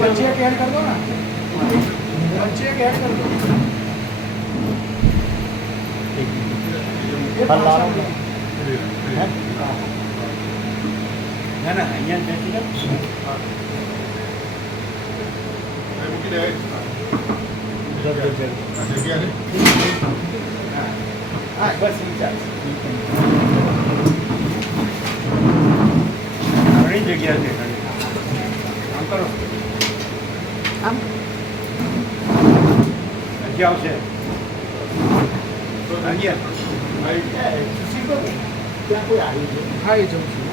बच्चे एक ऐड कर दो ना, बच्चे एक ऐड कर दो। ना ना અહીંયા બેસી જાઓ। હા બસ વિચાર ઘણી જગ્યા છે, આમ કરો આમ હજી આવશે ત્યાં કોઈ આવી છે? હા એ જવું છું।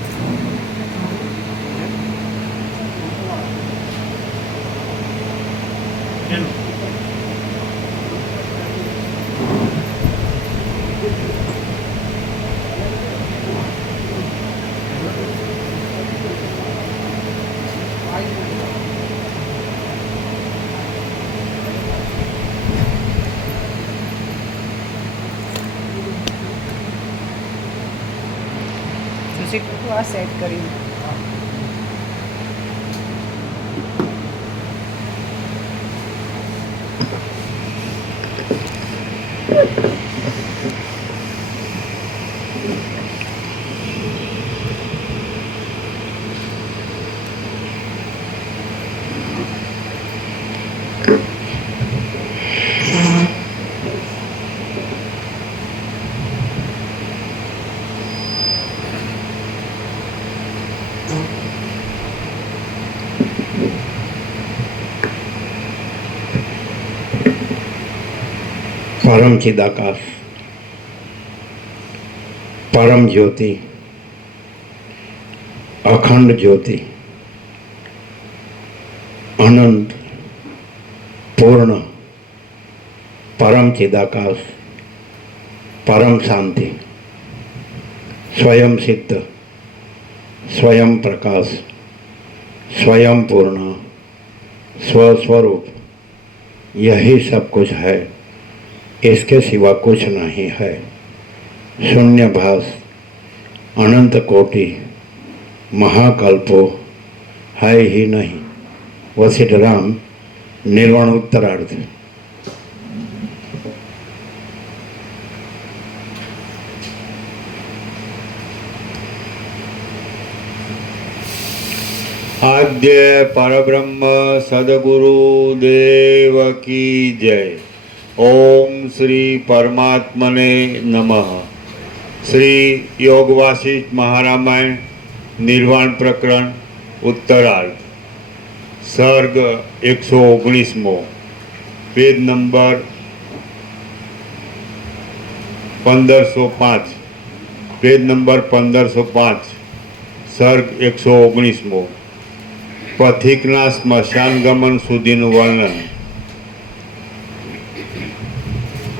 આ સેટ કરી परम चिदाकाश, परम ज्योति, अखंड ज्योति, अनंत पूर्ण परम चिदाकाश, परम शांति, स्वयं सिद्ध, स्वयं प्रकाश, स्वयं पूर्ण, स्वस्वरूप, यही सब कुछ है, इसके सिवा कुछ नहीं है। शून्यभास, अनंत कोटि, महाकल्पो है ही नहीं। वशिष्ठ राम निर्वाण उत्तरार्ध। आद्य परब्रह्म सद्गुरु देव की जय। ओम श्री परमात्मने नमः। श्री योग वासिष्ठ महारामायण निर्वाण प्रकरण उत्तरार्ध, सर्ग 119मो, पेज नंबर 1505, पेज नंबर 1505, सर्ग 119मो। पथिकना स्मशान गमन सुधीનું વર્ણન।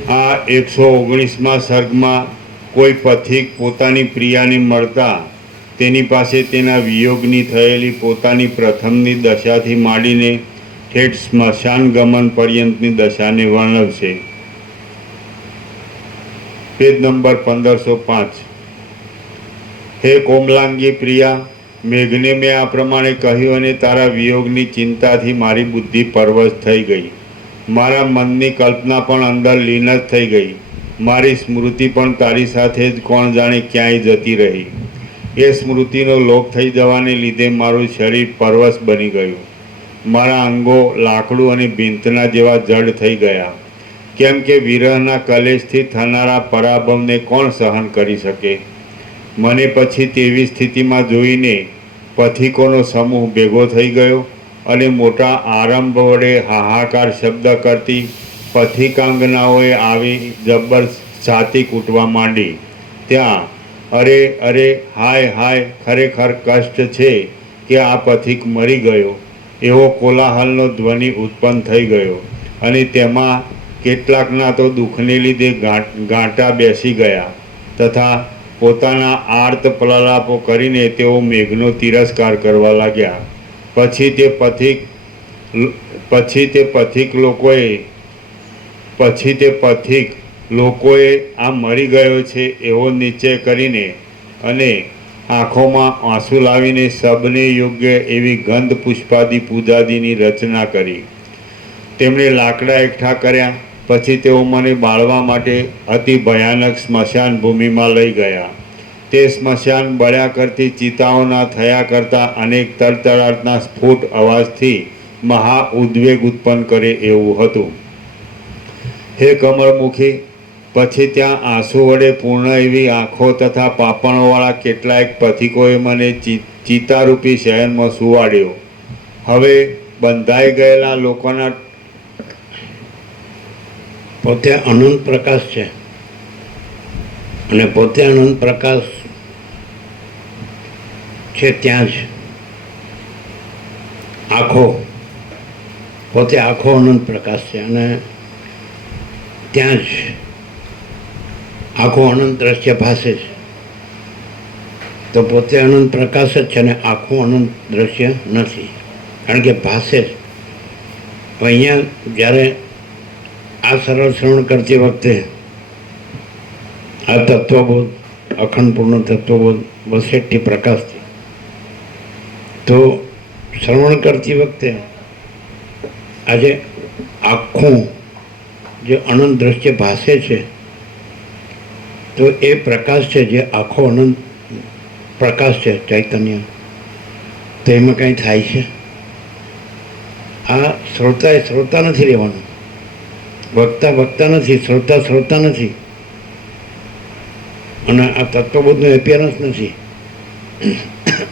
આ 119મા સર્ગમાં કોઈ પથિક પોતાની પ્રિયાને મળતા તેની પાસે તેના વિયોગની થયેલી પોતાની પ્રથમની દશાથી માંડીને ઠેઠ સ્મશાન ગમન પર્યંતની દશાને વર્ણવશે। Page number 1505। હે કોમલાંગી પ્રિયા, મેઘને મેં આ પ્રમાણે કહ્યું અને તારા વિયોગની ચિંતાથી મારી બુદ્ધિ પરવશ થઈ ગઈ। મારા મનની કલ્પના પણ અંદર લીન જ થઈ ગઈ। મારી સ્મૃતિ પણ તારી સાથે જ કોણ જાણે ક્યાંય જતી રહી। એ સ્મૃતિનો લોપ થઈ જવાને લીધે મારું શરીર પરવશ બની ગયું। મારા અંગો લાકડું અને ભીંતના જેવા જડ થઈ ગયા, કેમ કે વિરહના કલેશથી થનારા પરાભવને કોણ સહન કરી શકે। મને પછી તેવી સ્થિતિમાં જોઈને પથિકોનો સમૂહ ભેગો થઈ ગયો અને મોટા આરંભ વડે હાહાકાર શબ્દ કરતી પથિકાંગનાઓએ આવી જબ્બર છાતી કૂટવા માંડી। ત્યાં અરે અરે, હાય હાય, ખરેખર કષ્ટ છે કે આ પથિક મરી ગયો એવો કોલાહલનો ધ્વનિ ઉત્પન્ન થઈ ગયો અને તેમાં કેટલાકના તો દુઃખને લીધે ગાંટા બેસી ગયા તથા પોતાના આર્ત પ્રલાપો કરીને તેઓ મેઘનો તિરસ્કાર કરવા લાગ્યા। પછી તે પથિક લોકોએ આ મરી ગયો છે એવો નિશ્ચય કરીને અને આંખોમાં આંસુ લાવીને સબને યોગ્ય એવી ગંધ પુષ્પાદિ પૂજાદિની રચના કરી. તેમણે લાકડા એકઠા કર્યા. પછી તેઓ મને બાળવા માટે અતિ ભયાનક સ્મશાન ભૂમિમાં લઈ ગયા. તે સ્મશાન બળ્યા કરતી ચિતાઓના થયા કરતા અનેક તરતરાટના સ્ફોટ અવાજથી મહા ઉદ્વેગ ઉત્પન્ન કરે એવું હતું. હે કમળમુખી, પછી ત્યાં આંસુ વડે પૂર્ણ એવી આંખો તથા પાપણોવાળા કેટલાક પથિકોએ મને ચિતારૂપી શયનમાં સુવાડ્યો. હવે બંધાઈ ગયેલા લોકોના પોતે અનંત પ્રકાશ છે અને પોતે અનંત પ્રકાશ છે ત્યાં જ આખો પોતે આખો અનંત પ્રકાશ છે અને ત્યાં જ આખો અનંત દ્રશ્ય ભાસે છે. તો પોતે અનંત પ્રકાશ જ છે અને આખું અનંત દ્રશ્ય નથી, કારણ કે ભાસે જ. અહીંયા જ્યારે આ સરળ શ્રવણ કરતી વખતે આ તત્વબોધ અખંડ પૂર્ણ તત્વબોધ વસેટથી પ્રકાશથી તો શ્રવણ કરતી વખતે આજે આખું જે અનંત દ્રશ્ય ભાસે છે તો એ પ્રકાશ છે જે આખો અનંત પ્રકાશ છે ચૈતન્ય. તો એમાં કંઈ થાય છે? આ શ્રોતાએ શ્રોતા નથી રહેવાનું, વક્તા વક્તા નથી, શ્રોતા શ્રોતા નથી, અને આ તત્વબોધનું એપિયરન્સ નથી,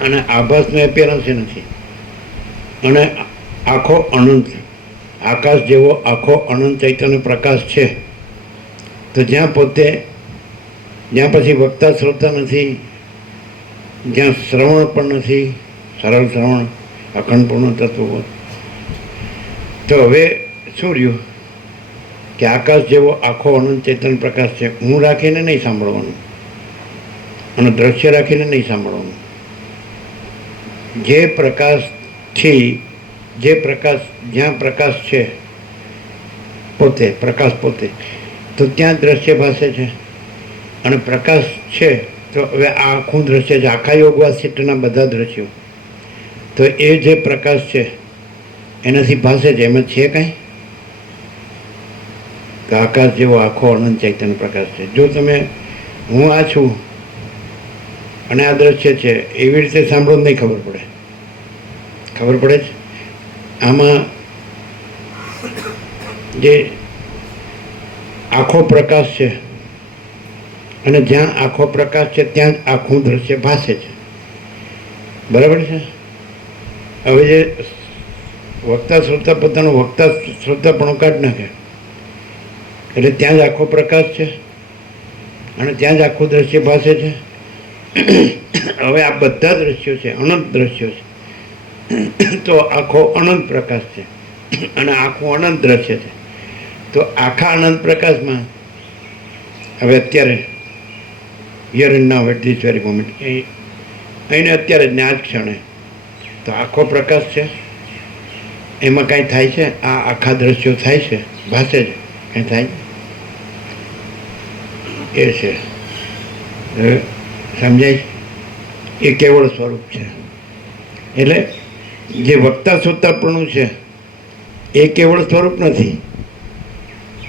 અને આભાસનું એપિયરન્સ નથી, અને આખો અનંત આકાશ જેવો આખો અનંત ચૈતન્ય પ્રકાશ છે. તો જ્યાં પોતે જ્યાં પછી વક્તા શ્રોતા નથી, જ્યાં શ્રવણ પણ નથી, સરળ શ્રવણ અખંડ પૂર્ણ તત્વબોધ, તો હવે શું રહ્યું કે આકાશ જેવો આખો અનંત ચેતન પ્રકાશ છે. હું રાખીને નહીં સાંભળવાનું અને દ્રશ્ય રાખીને નહીં સાંભળવાનું. જે પ્રકાશથી જે પ્રકાશ જ્યાં પ્રકાશ છે પોતે પ્રકાશ પોતે, તો ત્યાં દ્રશ્ય ભાસે છે અને પ્રકાશ છે. તો હવે આ આખું દ્રશ્ય છે, આખા યોગ વાસિષ્ઠના બધા દ્રશ્યો, તો એ જે પ્રકાશ છે એનાથી ભાસે છે. એમાં છે કાંઈ? તો આકાશ જેવો આખો અનંત ચૈતન્ય પ્રકાશ છે. જો તમે હું આ છું અને આ દ્રશ્ય છે એવી રીતે સાંભળો નહીં ખબર પડે. ખબર પડે છે આમાં જે આખો પ્રકાશ છે અને જ્યાં આખો પ્રકાશ છે ત્યાં જ આખું દ્રશ્ય ભાસે છે. બરાબર છે? હવે જે વક્તા શ્રોતા પોતાનું વક્તા શ્રોતા પણ કાઢી નાખે એટલે ત્યાં જ આખો પ્રકાશ છે અને ત્યાં જ આખું દ્રશ્ય ભાસે છે. હવે આ બધા દ્રશ્યો છે અનંત દ્રશ્યો છે, તો આખો અનંત પ્રકાશ છે અને આખું અનંત દ્રશ્ય છે. તો આખા અનંત પ્રકાશમાં હવે અત્યારે here and now at this very moment અહીંને અત્યારે જ ને આ જ ક્ષણે તો આખો પ્રકાશ છે. એમાં કાંઈ થાય છે? આ આખા દ્રશ્યો થાય છે, ભાસે છે, કાંઈ થાય એ છે. સમજાય? એ કેવળ સ્વરૂપ છે. એટલે જે વક્તા શ્રોતાપણું છે એ કેવળ સ્વરૂપ નથી,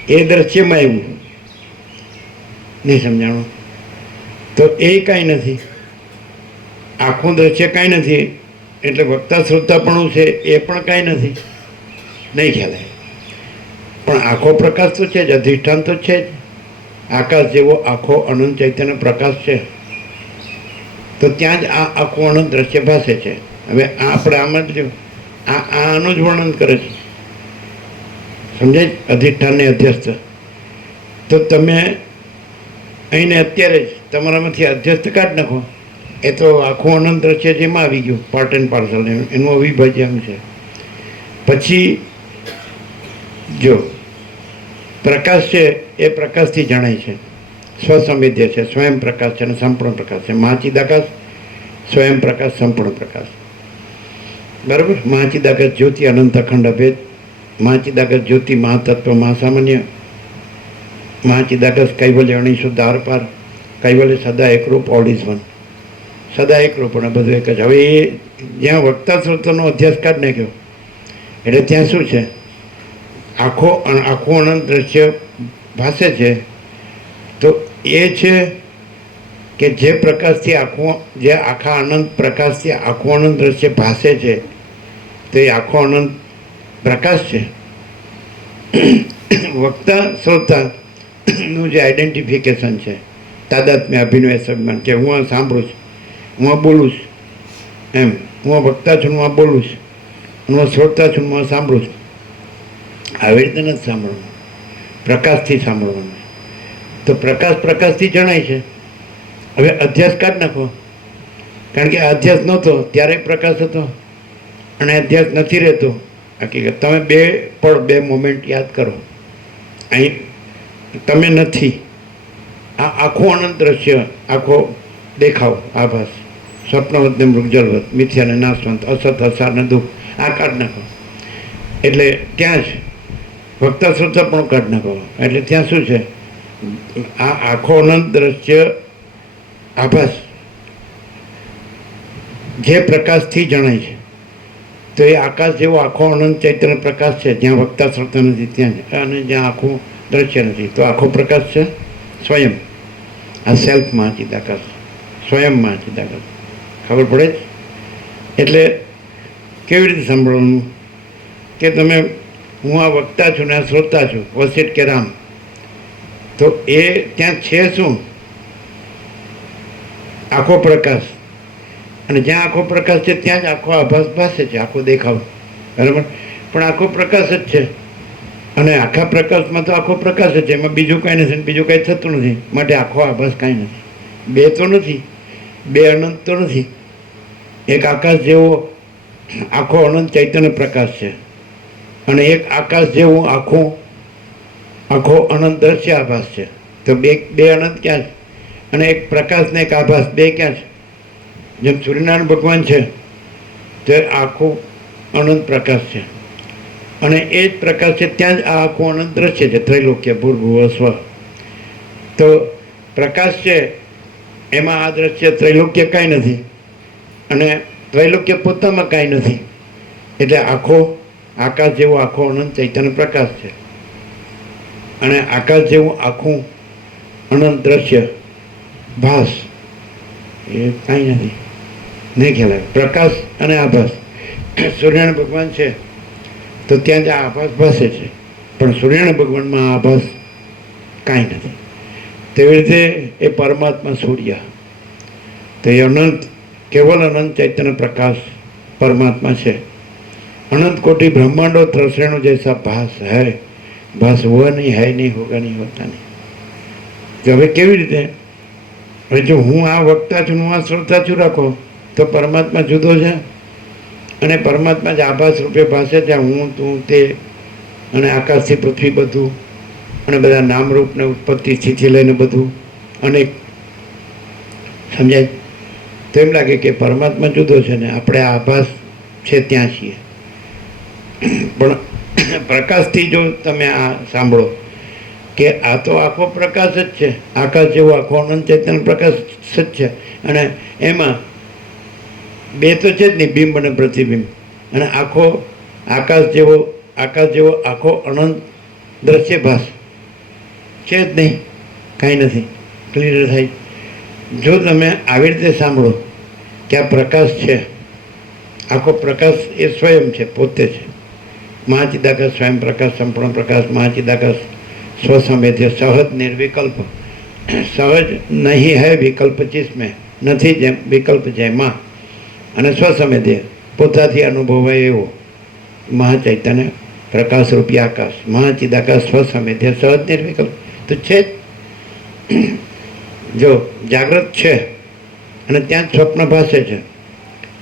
એ દ્રશ્યમાં એવું નહીં સમજાણું. તો એ કાંઈ નથી, આખું દ્રશ્ય કાંઈ નથી, એટલે વક્તા શ્રોતાપણું છે એ પણ કાંઈ નથી, નહીં ખ્યાલ આવે. પણ આખો પ્રકાશ તો છે જ, અધિષ્ઠાન તો છે જ. આકાશ જેવો આખો અનંત ચૈતન્ય પ્રકાશ છે, તો ત્યાં જ આ આખું અનંત દ્રશ્ય ભાસે છે. હવે આ આપણે આમ જ આનું જ વર્ણન કરે છે. સમજાય? અધિષ્ઠાનને અધ્યસ્થ. તો તમે અહીંને અત્યારે જ તમારામાંથી અધ્યસ્થ કાઢી નાખો, એ તો આખું અનંત દ્રશ્ય જેમાં આવી ગયું, પાર્ટ એન્ડ પાર્સલ એનું અવિભાજ્ય અંગ છે. પછી જો પ્રકાશ છે એ પ્રકાશથી જણાય છે, સ્વસંવેદ્ય છે, સ્વયં પ્રકાશ છે અને સંપૂર્ણ પ્રકાશ છે. મહાચિદાકાશ, સ્વયં પ્રકાશ, સંપૂર્ણ પ્રકાશ. બરાબર? મહાચિદાકાશ જ્યોતિ અનંત અખંડ અભેદ, મહાચિદાકાશ જ્યોતિ મહાતત્વ મહાસામાન્ય, મહાચિદાકાશ કૈવલ્ય અણીશુદ્ધ આર પાર કૈવલ્ય સદા એકરૂપ ઓલ ઇઝ વન, સદા એકરૂપ અને બધું એક જ. હવે એ જ્યાં વક્તા શ્રોતાનો અધ્યાસ કાઢ નાખ્યો એટલે ત્યાં શું છે, આખું અનંત દ્રશ્ય ભાસે છે. તો એ છે કે જે પ્રકાશથી જે આખા અનંત પ્રકાશથી આખું અનંત દ્રશ્ય ભાસે છે તો એ આખો અનંત પ્રકાશ છે. વક્તા શ્રોતાનું જે આઈડેન્ટિફિકેશન છે, તાદાત્મ્ય અભિનય સંબંધ કે હું આ સાંભળું છું, હું આ બોલું છું, એમ હું આ વક્તા છું, હું આ બોલું છું, હું આ શ્રોતા છું, હું આ સાંભળું છું. આવી રીતે નથી સાંભળવાનું, પ્રકાશથી સાંભળવાનું. તો પ્રકાશથી જણાય છે. હવે અધ્યાસ કાઢી નાખો, કારણ કે અધ્યાસ નહોતો ત્યારે પ્રકાશ હતો અને અધ્યાસ નથી રહેતો. હકીકત તમે બે મોમેન્ટ યાદ કરો. અહીં તમે નથી, આ આખું અનંત દ્રશ્ય, આખો દેખાવ, આભાસ, સ્વપ્નવત ને મૃગજલવત, મિથ્યા ને નાશવંત, અસત અસાર ને દુઃખ, આ કાઢી નાખો એટલે ત્યાં જ વક્તા શ્રોતા પણ કાઢી નાખો. એટલે ત્યાં શું છે, આ આખો અનંત દ્રશ્ય આભાસ જે પ્રકાશથી જણાય છે તો એ આકાશ જેવો આખો અનંત ચૈતન્ય પ્રકાશ છે. જ્યાં વક્તા શ્રોતા નથી ત્યાં જ, અને જ્યાં આખું દ્રશ્ય નથી તો આખો પ્રકાશ છે સ્વયં. આ સેલ્ફમાં ચિદાકાશ, સ્વયંમાં ચિદાકાશ. ખબર પડે જ. એટલે કેવી રીતે સાંભળવાનું કે તમે હું આ વક્તા છું ને આ શ્રોતા છું, વસિત કે રામ, તો એ ત્યાં છે શું, આખો પ્રકાશ. અને જ્યાં આખો પ્રકાશ છે ત્યાં જ આખો આભાસ ભાસે છે, આખો દેખાવ, બરાબર. પણ આખો પ્રકાશ જ છે અને આખા પ્રકાશમાં તો આખો પ્રકાશ જ છે, એમાં બીજું કાંઈ નથી, બીજું કાંઈ થતું નથી. માટે આખો આભાસ કાંઈ નથી. બે તો નથી, બે અનંત તો નથી. એક આકાશ જેવો આખો અનંત ચૈતન્ય પ્રકાશ છે અને એક આકાશ જેવું આખો અનંત દ્રશ્ય આભાસ છે. તો બે અનંત ક્યાં છે? અને એક પ્રકાશ ને એક આભાસ, બે ક્યાં છે? જેમ સૂર્યનારાયણ ભગવાન છે તો આખો અનંત પ્રકાશ છે અને એ જ પ્રકાશ છે ત્યાં જ આ આખું અનંત દ્રશ્ય છે, ત્રૈલોક્ય ભૂર્ભુવ સ્વ. તો પ્રકાશ છે એમાં આ દ્રશ્ય ત્રૈલોક્ય કાંઈ નથી અને ત્રૈલોક્ય પોતામાં કાંઈ નથી. એટલે આખો આકાશ જેવો આખો અનંત ચૈતન્ય પ્રકાશ છે અને આકાશ જેવું આખું અનંત દ્રશ્ય ભાસ એ કાંઈ નથી. નહીં ખ્યાલ આવે. પ્રકાશ અને આભાસ, સૂર્યનારાયણ ભગવાન છે તો ત્યાં જ આ આભાસ ભાસે છે, પણ સૂર્યનારાયણ ભગવાનમાં આભાસ કાંઈ નથી. તેવી રીતે એ પરમાત્મા સૂર્ય, તો એ અનંત, કેવલ અનંત ચૈતન્ય પ્રકાશ પરમાત્મા છે. अनंत कोटि ब्रह्मांडों त्रसरेणु जैसा भास है, भास हुआ नहीं, है नहीं, होगा नहीं, होता नहीं. तो હવે કેવી રીતે, હવે જો હું આ વક્તા છું, હું આ શ્રોતા છું રાખો તો પરમાત્મા જુદો છે અને પરમાત્મા જ આભાસ રૂપે ભાષે છે. હું, તું, તે અને આકાશથી પૃથ્વી બધું અને બધા નામરૂપને ઉત્પત્તિ સ્થિતિ લઈને બધું અનેક સમજાય. તો એમ લાગે કે પરમાત્મા જુદો છે ને આપણે આભાસ છે ત્યાં છીએ. પણ પ્રકાશથી જો તમે આ સાંભળો કે આ તો આખો પ્રકાશ જ છે, આકાશ જેવો આખો અનંત ચૈતન્ય પ્રકાશ જ છે અને એમાં બે તો છે જ નહીં, બિંબ અને પ્રતિબિંબ. અને આખો આકાશ જેવો આખો અનંત દ્રશ્યભાસ છે જ નહીં, કાંઈ નથી. ક્લિયર થાય. જો તમે આવી રીતે સાંભળો કે આ પ્રકાશ છે, આખો પ્રકાશ એ સ્વયં છે, પોતે છે. મહાચિદાકાશ સ્વયં પ્રકાશ, સંપૂર્ણ પ્રકાશ, મહાચિદાકાશ સ્વસંવેદ્ય, સહજ નિર્વિકલ્પ. સહજ નહીં હૈ વિકલ્પ ચિસ્મે, નથી જેમ વિકલ્પ જેમાં, અને સ્વસંવેદ્ય પોતાથી અનુભવાય એવો મહાચૈતન્ય પ્રકાશ રૂપી આકાશ. મહાચિદાકાશ સ્વસંવેદ્ય સહજ નિર્વિકલ્પ તો છે જ. જો જાગ્રત છે અને ત્યાં જ સ્વપ્ન ભાસે છે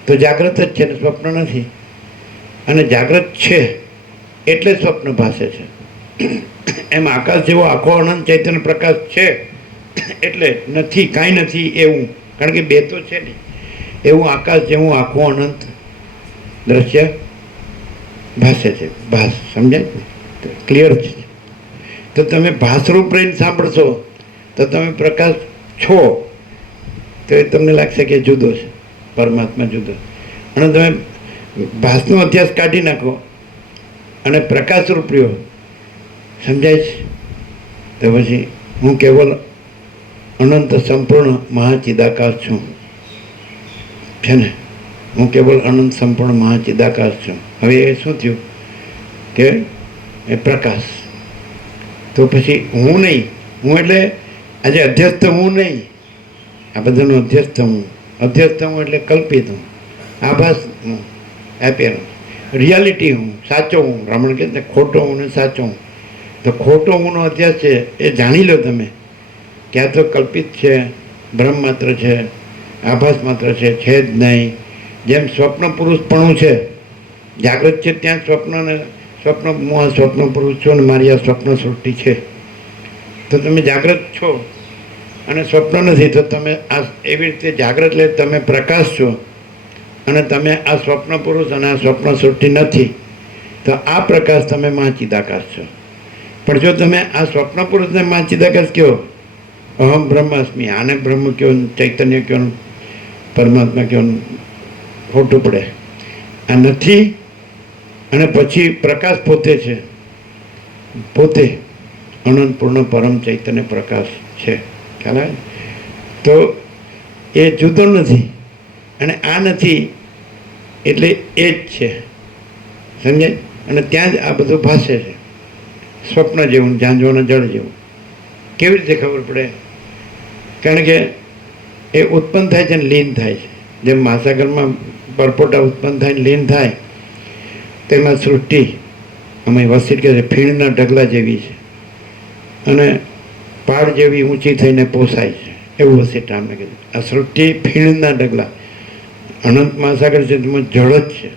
તો જાગ્રત જ છે ને સ્વપ્ન નથી. અને જાગ્રત છે એટલે સ્વપ્ન ભાસે છે. એમ આકાશ જેવો આખો અનંત ચૈતન્ય પ્રકાશ છે એટલે નથી, કાંઈ નથી એવું, કારણ કે બે તો છે નહીં. એવું આકાશ જેવું આખું અનંત દ્રશ્ય ભાસે છે. ભાસ સમજાય? ક્લિયર છે. તો તમે ભાસરૂપ રહીને સાંભળશો તો તમે પ્રકાશ છો, તો એ તમને લાગશે કે જુદો છે, પરમાત્મા જુદો. અને તમે ભાસનો અધ્યાસ કાઢી નાખો અને પ્રકાશરૂપ રહ્યો, સમજાય છે? તો પછી હું કેવલ અનંત સંપૂર્ણ મહાચિદાકાશ છું, છે ને? હું કેવલ અનંત સંપૂર્ણ મહાચિદાકાશ છું. હવે એ શું થયું કે એ પ્રકાશ. તો પછી હું નહીં, હું એટલે આજે અધ્યસ્થ હું નહીં, આ બધાનો અધ્યસ્થ હું. અધ્યસ્થ હું એટલે કલ્પિત હું, આભાસ હું, એપિયરન્સ. રિયાલિટી હું, સાચો હું. રમણ કહે ને ખોટો હું ને સાચો હું. તો ખોટો હુંનો અધ્યાસ છે એ જાણી લો તમે કે આ તો કલ્પિત છે, બ્રહ્મ માત્ર છે, આભાસ માત્ર છે જ નહીં. જેમ સ્વપ્ન પુરુષપણું છે, જાગૃત છે ત્યાં સ્વપ્ન ને સ્વપ્ન, હું આ સ્વપ્ન પુરુષ છું ને મારી આ સ્વપ્ન સૃષ્ટિ છે. તો તમે જાગૃત છો અને સ્વપ્ન નથી, તો તમે આ એવી રીતે જાગૃત લે તમે પ્રકાશ છો અને તમે આ સ્વપ્ન પુરુષ અને આ સ્વપ્ન સૃષ્ટિ નથી. તો આ પ્રકાશ તમે મહાચિદાકાશ છો. પણ જો તમે આ સ્વપ્ન પુરુષને મહાચિદાકાશ કહો, અહમ બ્રહ્માસ્મિ, આને બ્રહ્મ કહો, ચૈતન્ય કહો, પરમાત્મા કહો, ખોટું પડે. આ નથી. અને પછી પ્રકાશ પોતે છે, પોતે અનંતપૂર્ણ પરમ ચૈતન્ય પ્રકાશ છે. ખ્યાલ આવે? તો એ જુદો નથી અને આ નથી, એટલે એ જ છે, સમજાય? અને ત્યાં જ આ બધું ભાષે છે, સ્વપ્ન જેવું, ઝાંઝવાના જળ જેવું. કેવી રીતે ખબર પડે? કારણ કે એ ઉત્પન્ન થાય છે ને લીન થાય છે. જેમ મહાસાગરમાં પરપોટા ઉત્પન્ન થાય ને લીન થાય, તેમાં સૃષ્ટિ અમે વસીટ કહે છે ફીણના ઢગલા જેવી છે અને પાડ જેવી ઊંચી થઈને પોસાય છે, એવું વસીટ અમને કીધું. આ સૃષ્ટિ ફીણના ઢગલા, અનંત મહાસાગર છે તેમાં જળ જ છે,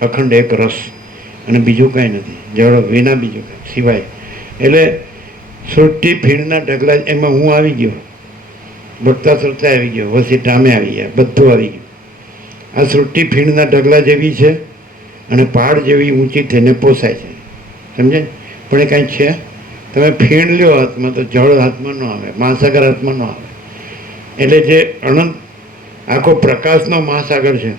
અખંડ એક રસ, અને બીજું કાંઈ નથી, જળ વિના બીજું કાંઈ સિવાય. એટલે સૃષ્ટિ ફીણના ઢગલા, એમાં હું આવી ગયો, ભક્તા શ્રોતા આવી ગયો, વસીટ આમે આવી ગયા, બધું આવી ગયું. આ સૃષ્ટિ ફીણના ઢગલા જેવી છે અને પહાડ જેવી ઊંચી થઈને પોસાય છે, સમજાય? પણ એ કાંઈ છે? તમે ફીણ લ્યો હાથમાં તો જળ હાથમાં ન આવે, મહાસાગર હાથમાં ન આવે. એટલે જે અનંત આખો પ્રકાશનો મહાસાગર છે,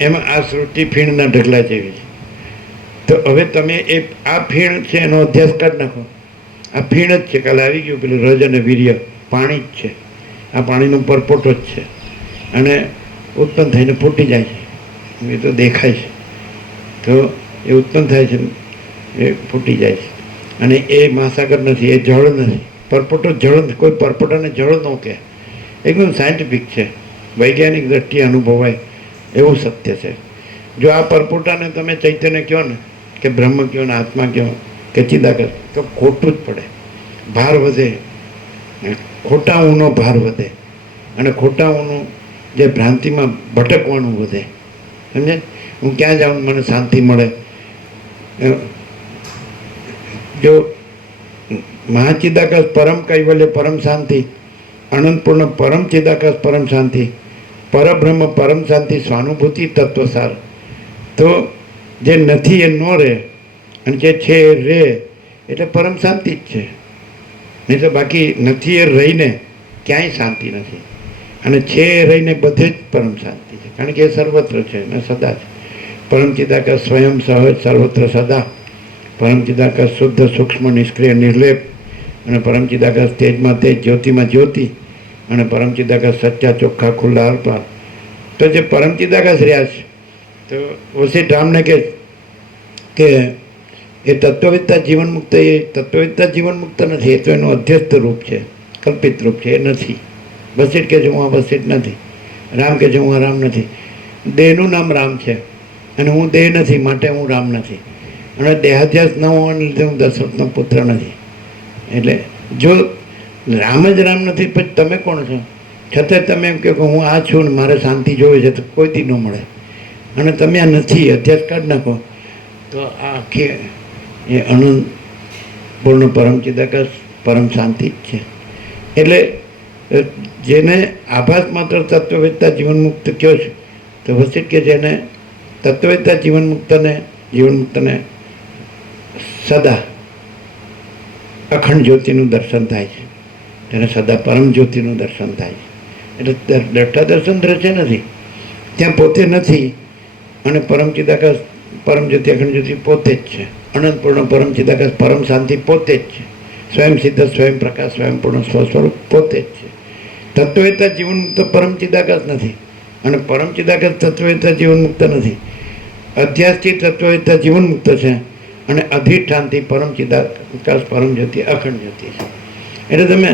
એમાં આ સૃષ્ટિ ફીણના ઢગલા જેવી છે. તો હવે તમે એ આ ફીણ છે એનો અધ્યાસ કાઢી નાખો. આ ફીણ જ છે, કાલે આવી ગયું પેલું રજ અને વીર્ય, પાણી જ છે. આ પાણીનો પરપોટો જ છે અને ઉત્પન્ન થઈને ફૂટી જાય છે, એ તો દેખાય છે. તો એ ઉત્પન્ન થાય છે, એ ફૂટી જાય છે. અને એ મહાસાગર નથી, એ જળ નથી, પરપોટો જળ. કોઈ પરપોટાને જળ ન કહે, એકદમ સાયન્ટિફિક છે, વૈજ્ઞાનિક દ્રષ્ટિએ અનુભવાય એવું સત્ય છે. જો આ પરપોટાને તમે ચૈતન્ય કહો ને, કે બ્રહ્મ કહો ને, આત્મા કહો કે ચિદાકાશ, તો ખોટું જ પડે, ભાર વધે, ખોટા ઊંનો ભાર વધે અને ખોટા ઊંનું જે ભ્રાંતિમાં ભટકવાનું વધે, સમજે? હું ક્યાં જાઉં મને શાંતિ મળે? જો મહાચિદાકાશ પરમ કૈવલ્ય પરમ શાંતિ, અનંતપૂર્ણ પરમ ચિદાકાશ પરમ શાંતિ, પરબ્રહ્મ પરમ શાંતિ, સ્વાનુભૂતિ તત્વસાર. તો જે નથી એ ન રહે અને જે છે એ રહે, એટલે પરમ શાંતિ જ છે. નહીં તો બાકી નથી એ રહીને ક્યાંય શાંતિ નથી, અને છે એ રહીને બધે જ પરમ શાંતિ છે, કારણ કે એ સર્વત્ર છે અને સદા છે. પરમ ચિદાકાશ સ્વયં સહજ સર્વત્ર સદા, પરમ ચિદાકાશ શુદ્ધ સૂક્ષ્મ નિષ્ક્રિય નિર્લેપ, અને પરમ ચિદાકાશ તેજમાં તેજ, જ્યોતિમાં જ્યોતિ, અને પરમ ચિદાકાશ સચ્ચા ચોખ્ખા ખુલ્લા અર્પા. તો જે પરમ ચિદાકાશ રહ્યા છે, તો વસીટ રામને કે એ તત્વવિદતા જીવન મુક્ત, એ તત્વવિદતા જીવન મુક્ત નથી, એ તો એનું અધ્યસ્ત રૂપ છે, કલ્પિત રૂપ છે, એ નથી. વસીટ કે છે હું આ વસીટ નથી, રામ કે છે હું આ રામ નથી. દેહનું નામ રામ છે અને હું દેહ નથી, માટે હું રામ નથી. અને દેહાધ્યાસ ન હોવાને લીધે હું દશરથનો પુત્ર નથી. એટલે જો રામ જ રામ નથી, પછી તમે કોણ છો? છતાં તમે એમ કહો કે હું આ છું ને મારે શાંતિ જોવે છે, તો કોઈ દી ન મળે. અને તમે આ નથી, અધ્યાસ કાઢી નાખો, તો આ આખી એ અનંત પૂર્ણ પરમ ચિદાકાશ પરમ શાંતિ જ છે. એટલે જેને આભાસ માત્ર તત્વવેદતા જીવન મુક્ત કહો છે, તો વસીટ કે જેને તત્વવેદતા જીવન મુક્તને સદા અખંડ જ્યોતિનું દર્શન થાય છે, તેને સદા પરમ જ્યોતિનું દર્શન થાય છે. એટલે દ્રષ્ટા દર્શન દ્રશ્ય નથી, ત્યાં પોતે નથી. અને પરમ ચિદાકાશ પરમ જ્યોતિ અખંડ જ્યોતિ પોતે જ છે. અનંતપૂર્ણ પરમ ચિદાકાશ પરમ શાંતિ પોતે જ છે. સ્વયં સિદ્ધ સ્વયં પ્રકાશ સ્વયં પૂર્ણ સ્વસ્વરૂપ પોતે જ છે. તત્વવેતા જીવન મુક્ત પરમ ચિદાકાશ નથી, અને પરમ ચિદાકાશ તત્વવેતા જીવન મુક્ત નથી. અધ્યાસથી તત્વવેતા જીવન મુક્ત છે, અને અધિષ્ઠાનથી પરમ ચિદાકાશ પરમ જ્યોતિ અખંડ જ્યોતિ છે. એટલે તમે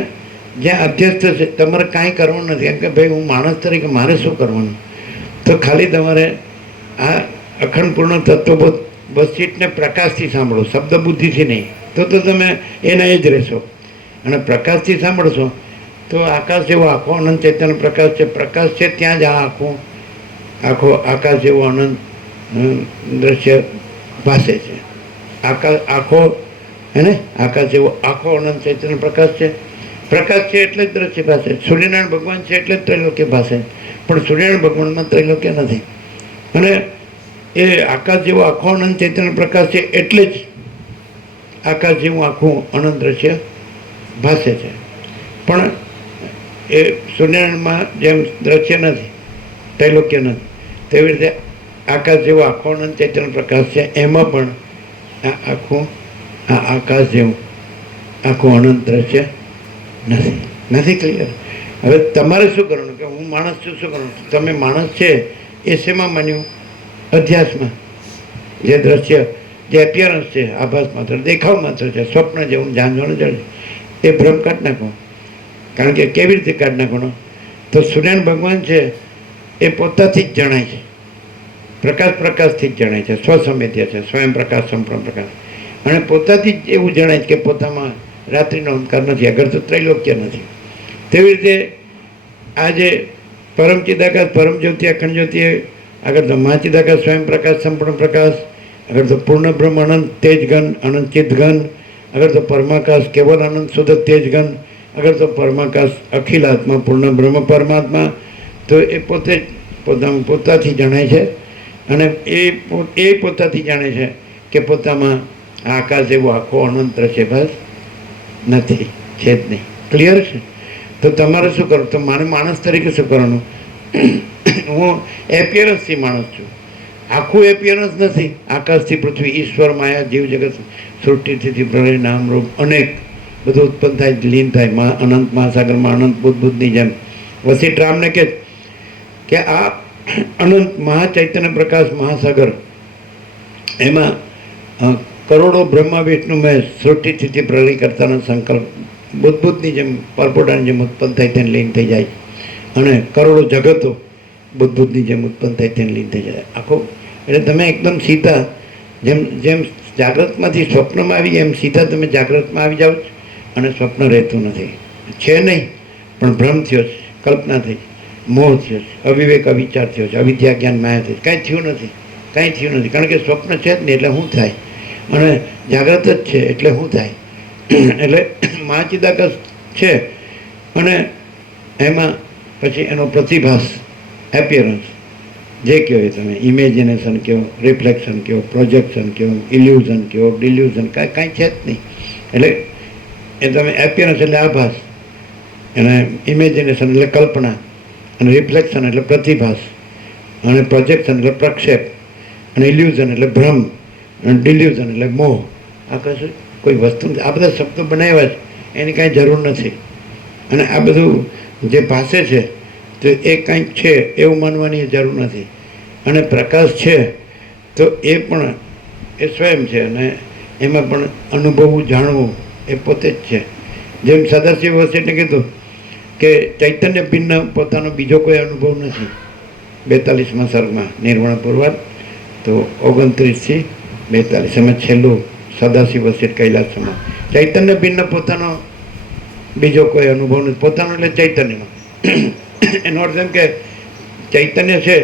જ્યાં અધ્યસ્થ છે તમારે કાંઈ કરવાનું નથી. કેમ કે ભાઈ હું માણસ તરીકે મારે શું કરવાનું? તો ખાલી તમારે આ અખંડ પૂર્ણ તત્વબોધ બસીટને પ્રકાશથી સાંભળો, શબ્દ બુદ્ધિથી નહીં. તો તમે એના એ જ રહેશો. અને પ્રકાશથી સાંભળશો તો આકાશ જેવો આખો અનંત ચૈતન્ય પ્રકાશ છે. પ્રકાશ છે ત્યાં જ આ આખો આકાશ જેવો અનંત દ્રશ્ય ભાસે છે. આખો હે આકાશ જેવો આખો અનંત ચૈતન્ય પ્રકાશ છે. પ્રકાશ છે એટલે જ દ્રશ્ય ભાસે. સૂર્યનારાયણ ભગવાન છે એટલે જ ત્રૈલોક્ય ભાસે. પણ સૂર્યનારાયણ ભગવાનમાં ત્રૈલોક્ય નથી. અને એ આકાશ જેવો આખો અનંત ચૈતન્ય પ્રકાશ છે એટલે જ આકાશ જેવું આખું અનંત દ્રશ્ય ભાસે છે. પણ એ સૂર્યનારાયણમાં જેમ દ્રશ્ય નથી, ત્રૈલોક્ય નથી, તેવી રીતે આકાશ જેવો આખો અનંત ચૈતન્ય પ્રકાશ છે. એમાં પણ આ આખું આ આકાશ જેવું આખું અનંત દ્રશ્ય નથી. ક્લિયર? હવે તમારે શું કરવાનું? કે હું માણસ છું, શું કરવાનું? તમે માણસ છે એ શેમાં માન્યું? અધ્યાસમાં. જે દ્રશ્ય જે એપિયરન્સ છે, આભાસ માત્ર, દેખાવ માત્ર છે, સ્વપ્ન જેવું ઝાંઝોણ જળ, એ ભ્રમ કાઢ નાખો. કારણ કે કેવી રીતે કાઢ નાખવાનો? તો સૂર્યનારાયણ ભગવાન છે એ પોતાથી જ જણાય છે. પ્રકાશથી જ જણાય છે. સ્વસમેત્ય છે, સ્વયં પ્રકાશ સંપૂર્ણ પ્રકાશ. અને પોતાથી જ એવું જણાય છે કે પોતામાં રાત્રિનો અંધકાર નથી, અગર તો ત્રૈલોક્ય નથી. તેવી રીતે આ જે પરમ ચિદાકાશ પરમ જ્યોતિ અખંડ જ્યોતિ, આગળ તો મહાચિદાકાશ સ્વયં પ્રકાશ સંપૂર્ણ પ્રકાશ, આગળ તો પૂર્ણ બ્રહ્મ અનંત તેજ ઘન અનંત ચિત્ત ઘન, આગળ તો પરમાકાશ કેવલ અનંત શુદ્ધ તેજ ઘન, આગળ તો પરમાકાશ અખિલ આત્મા પૂર્ણ બ્રહ્મ પરમાત્મા. તો એ પોતે પોતાથી જણાય છે. અને એ પોતાથી જાણે છે કે પોતામાં આકાશ જેવો આખો અનંત દ્રશ્યભાસ નથી, છે જ નહીં. ક્લિયર છે? તો તમારે શું કરવું? તો મારે માણસ તરીકે શું કરવાનું? હું એપિયરન્સથી માણસ છું, આખું એપિયરન્સ નથી. આકાશથી પૃથ્વી, ઈશ્વર, માયા, જીવ જગત, સૃષ્ટિથી પ્રલય, નામ રૂપ અનેક બધું ઉત્પન્ન થાય, લીન થાય અનંત મહાસાગરમાં અનંત બુદ્ધની જેમ. વસિષ્ઠ રામને કે આ અનંત મહાચૈતન્ય પ્રકાશ મહાસાગર, એમાં કરોડો બ્રહ્મા વિષ્ણુ મેં સૃષ્ટિ સ્થિતિ પ્રલય કરતાનો સંકલ્પ બુદ્ધની જેમ પરપોટાની જેમ ઉત્પન્ન થાય તેને લીન થઈ જાય. અને કરોડો જગતો બુદ્ધની જેમ ઉત્પન્ન થાય તેને લીન થઈ જાય આખો. એટલે તમે એકદમ સીધા જેમ જાગ્રતમાંથી સ્વપ્નમાં આવી એમ સીધા તમે જાગ્રતમાં આવી જાઓ છો. અને સ્વપ્ન રહેતું નથી, છે નહીં, પણ ભ્રમ થયો છે, કલ્પના થઈ, મોહ થયો છે, અવિવેક અવિચાર થયો છે, અવિદ્યા જ્ઞાન માયા થઈ. કાંઈ થયું નથી. કારણ કે સ્વપ્ન છે જ નહીં એટલે શું થાય? અને જાગ્રત જ છે એટલે શું થાય? એટલે મહાચિદાકાશ છે, અને એમાં પછી એનો પ્રતિભાસ, એપિયરન્સ જે કહો એ તમે ઇમેજિનેશન કહો, રિફ્લેક્શન કહો, પ્રોજેક્શન કહો, ઇલ્યુઝન કહો, ડિલ્યુઝન, કાંઈ છે જ નહીં. એટલે એ તમે એપિયરન્સ એટલે આભાસ, અને ઇમેજિનેશન એટલે કલ્પના, અને રિફ્લેક્શન એટલે પ્રતિભાસ, અને પ્રોજેક્શન એટલે પ્રક્ષેપ, અને ઇલ્યુઝન એટલે ભ્રમ, અને ડિલ્યુઝન એટલે મોહ. આ કશું કોઈ વસ્તુ નથી. આ બધા શબ્દો બનાવ્યા છે, એની કાંઈ જરૂર નથી. અને આ બધું જે ભાષે છે તો એ કંઈક છે એવું માનવાની જરૂર નથી. અને પ્રકાશ છે તો એ પણ એ સ્વયં છે, અને એમાં પણ અનુભવવું, જાણવું એ પોતે જ છે. જેમ સદાશિવ વસેટે કીધું કે ચૈતન્ય ભિન્ન પોતાનો બીજો કોઈ અનુભવ નથી. 42મા સર્ગમાં નિર્વાણ પૂર્વાદ તો 29થી 42 એમાં છેલ્લું સદાશિવ વસેટ કૈલાસમાં ચૈતન્ય ભિન્ન પોતાનો બીજો કોઈ અનુભવ નથી. પોતાનો એટલે ચૈતન્યનો. એનો અર્થ એમ કે ચૈતન્ય છે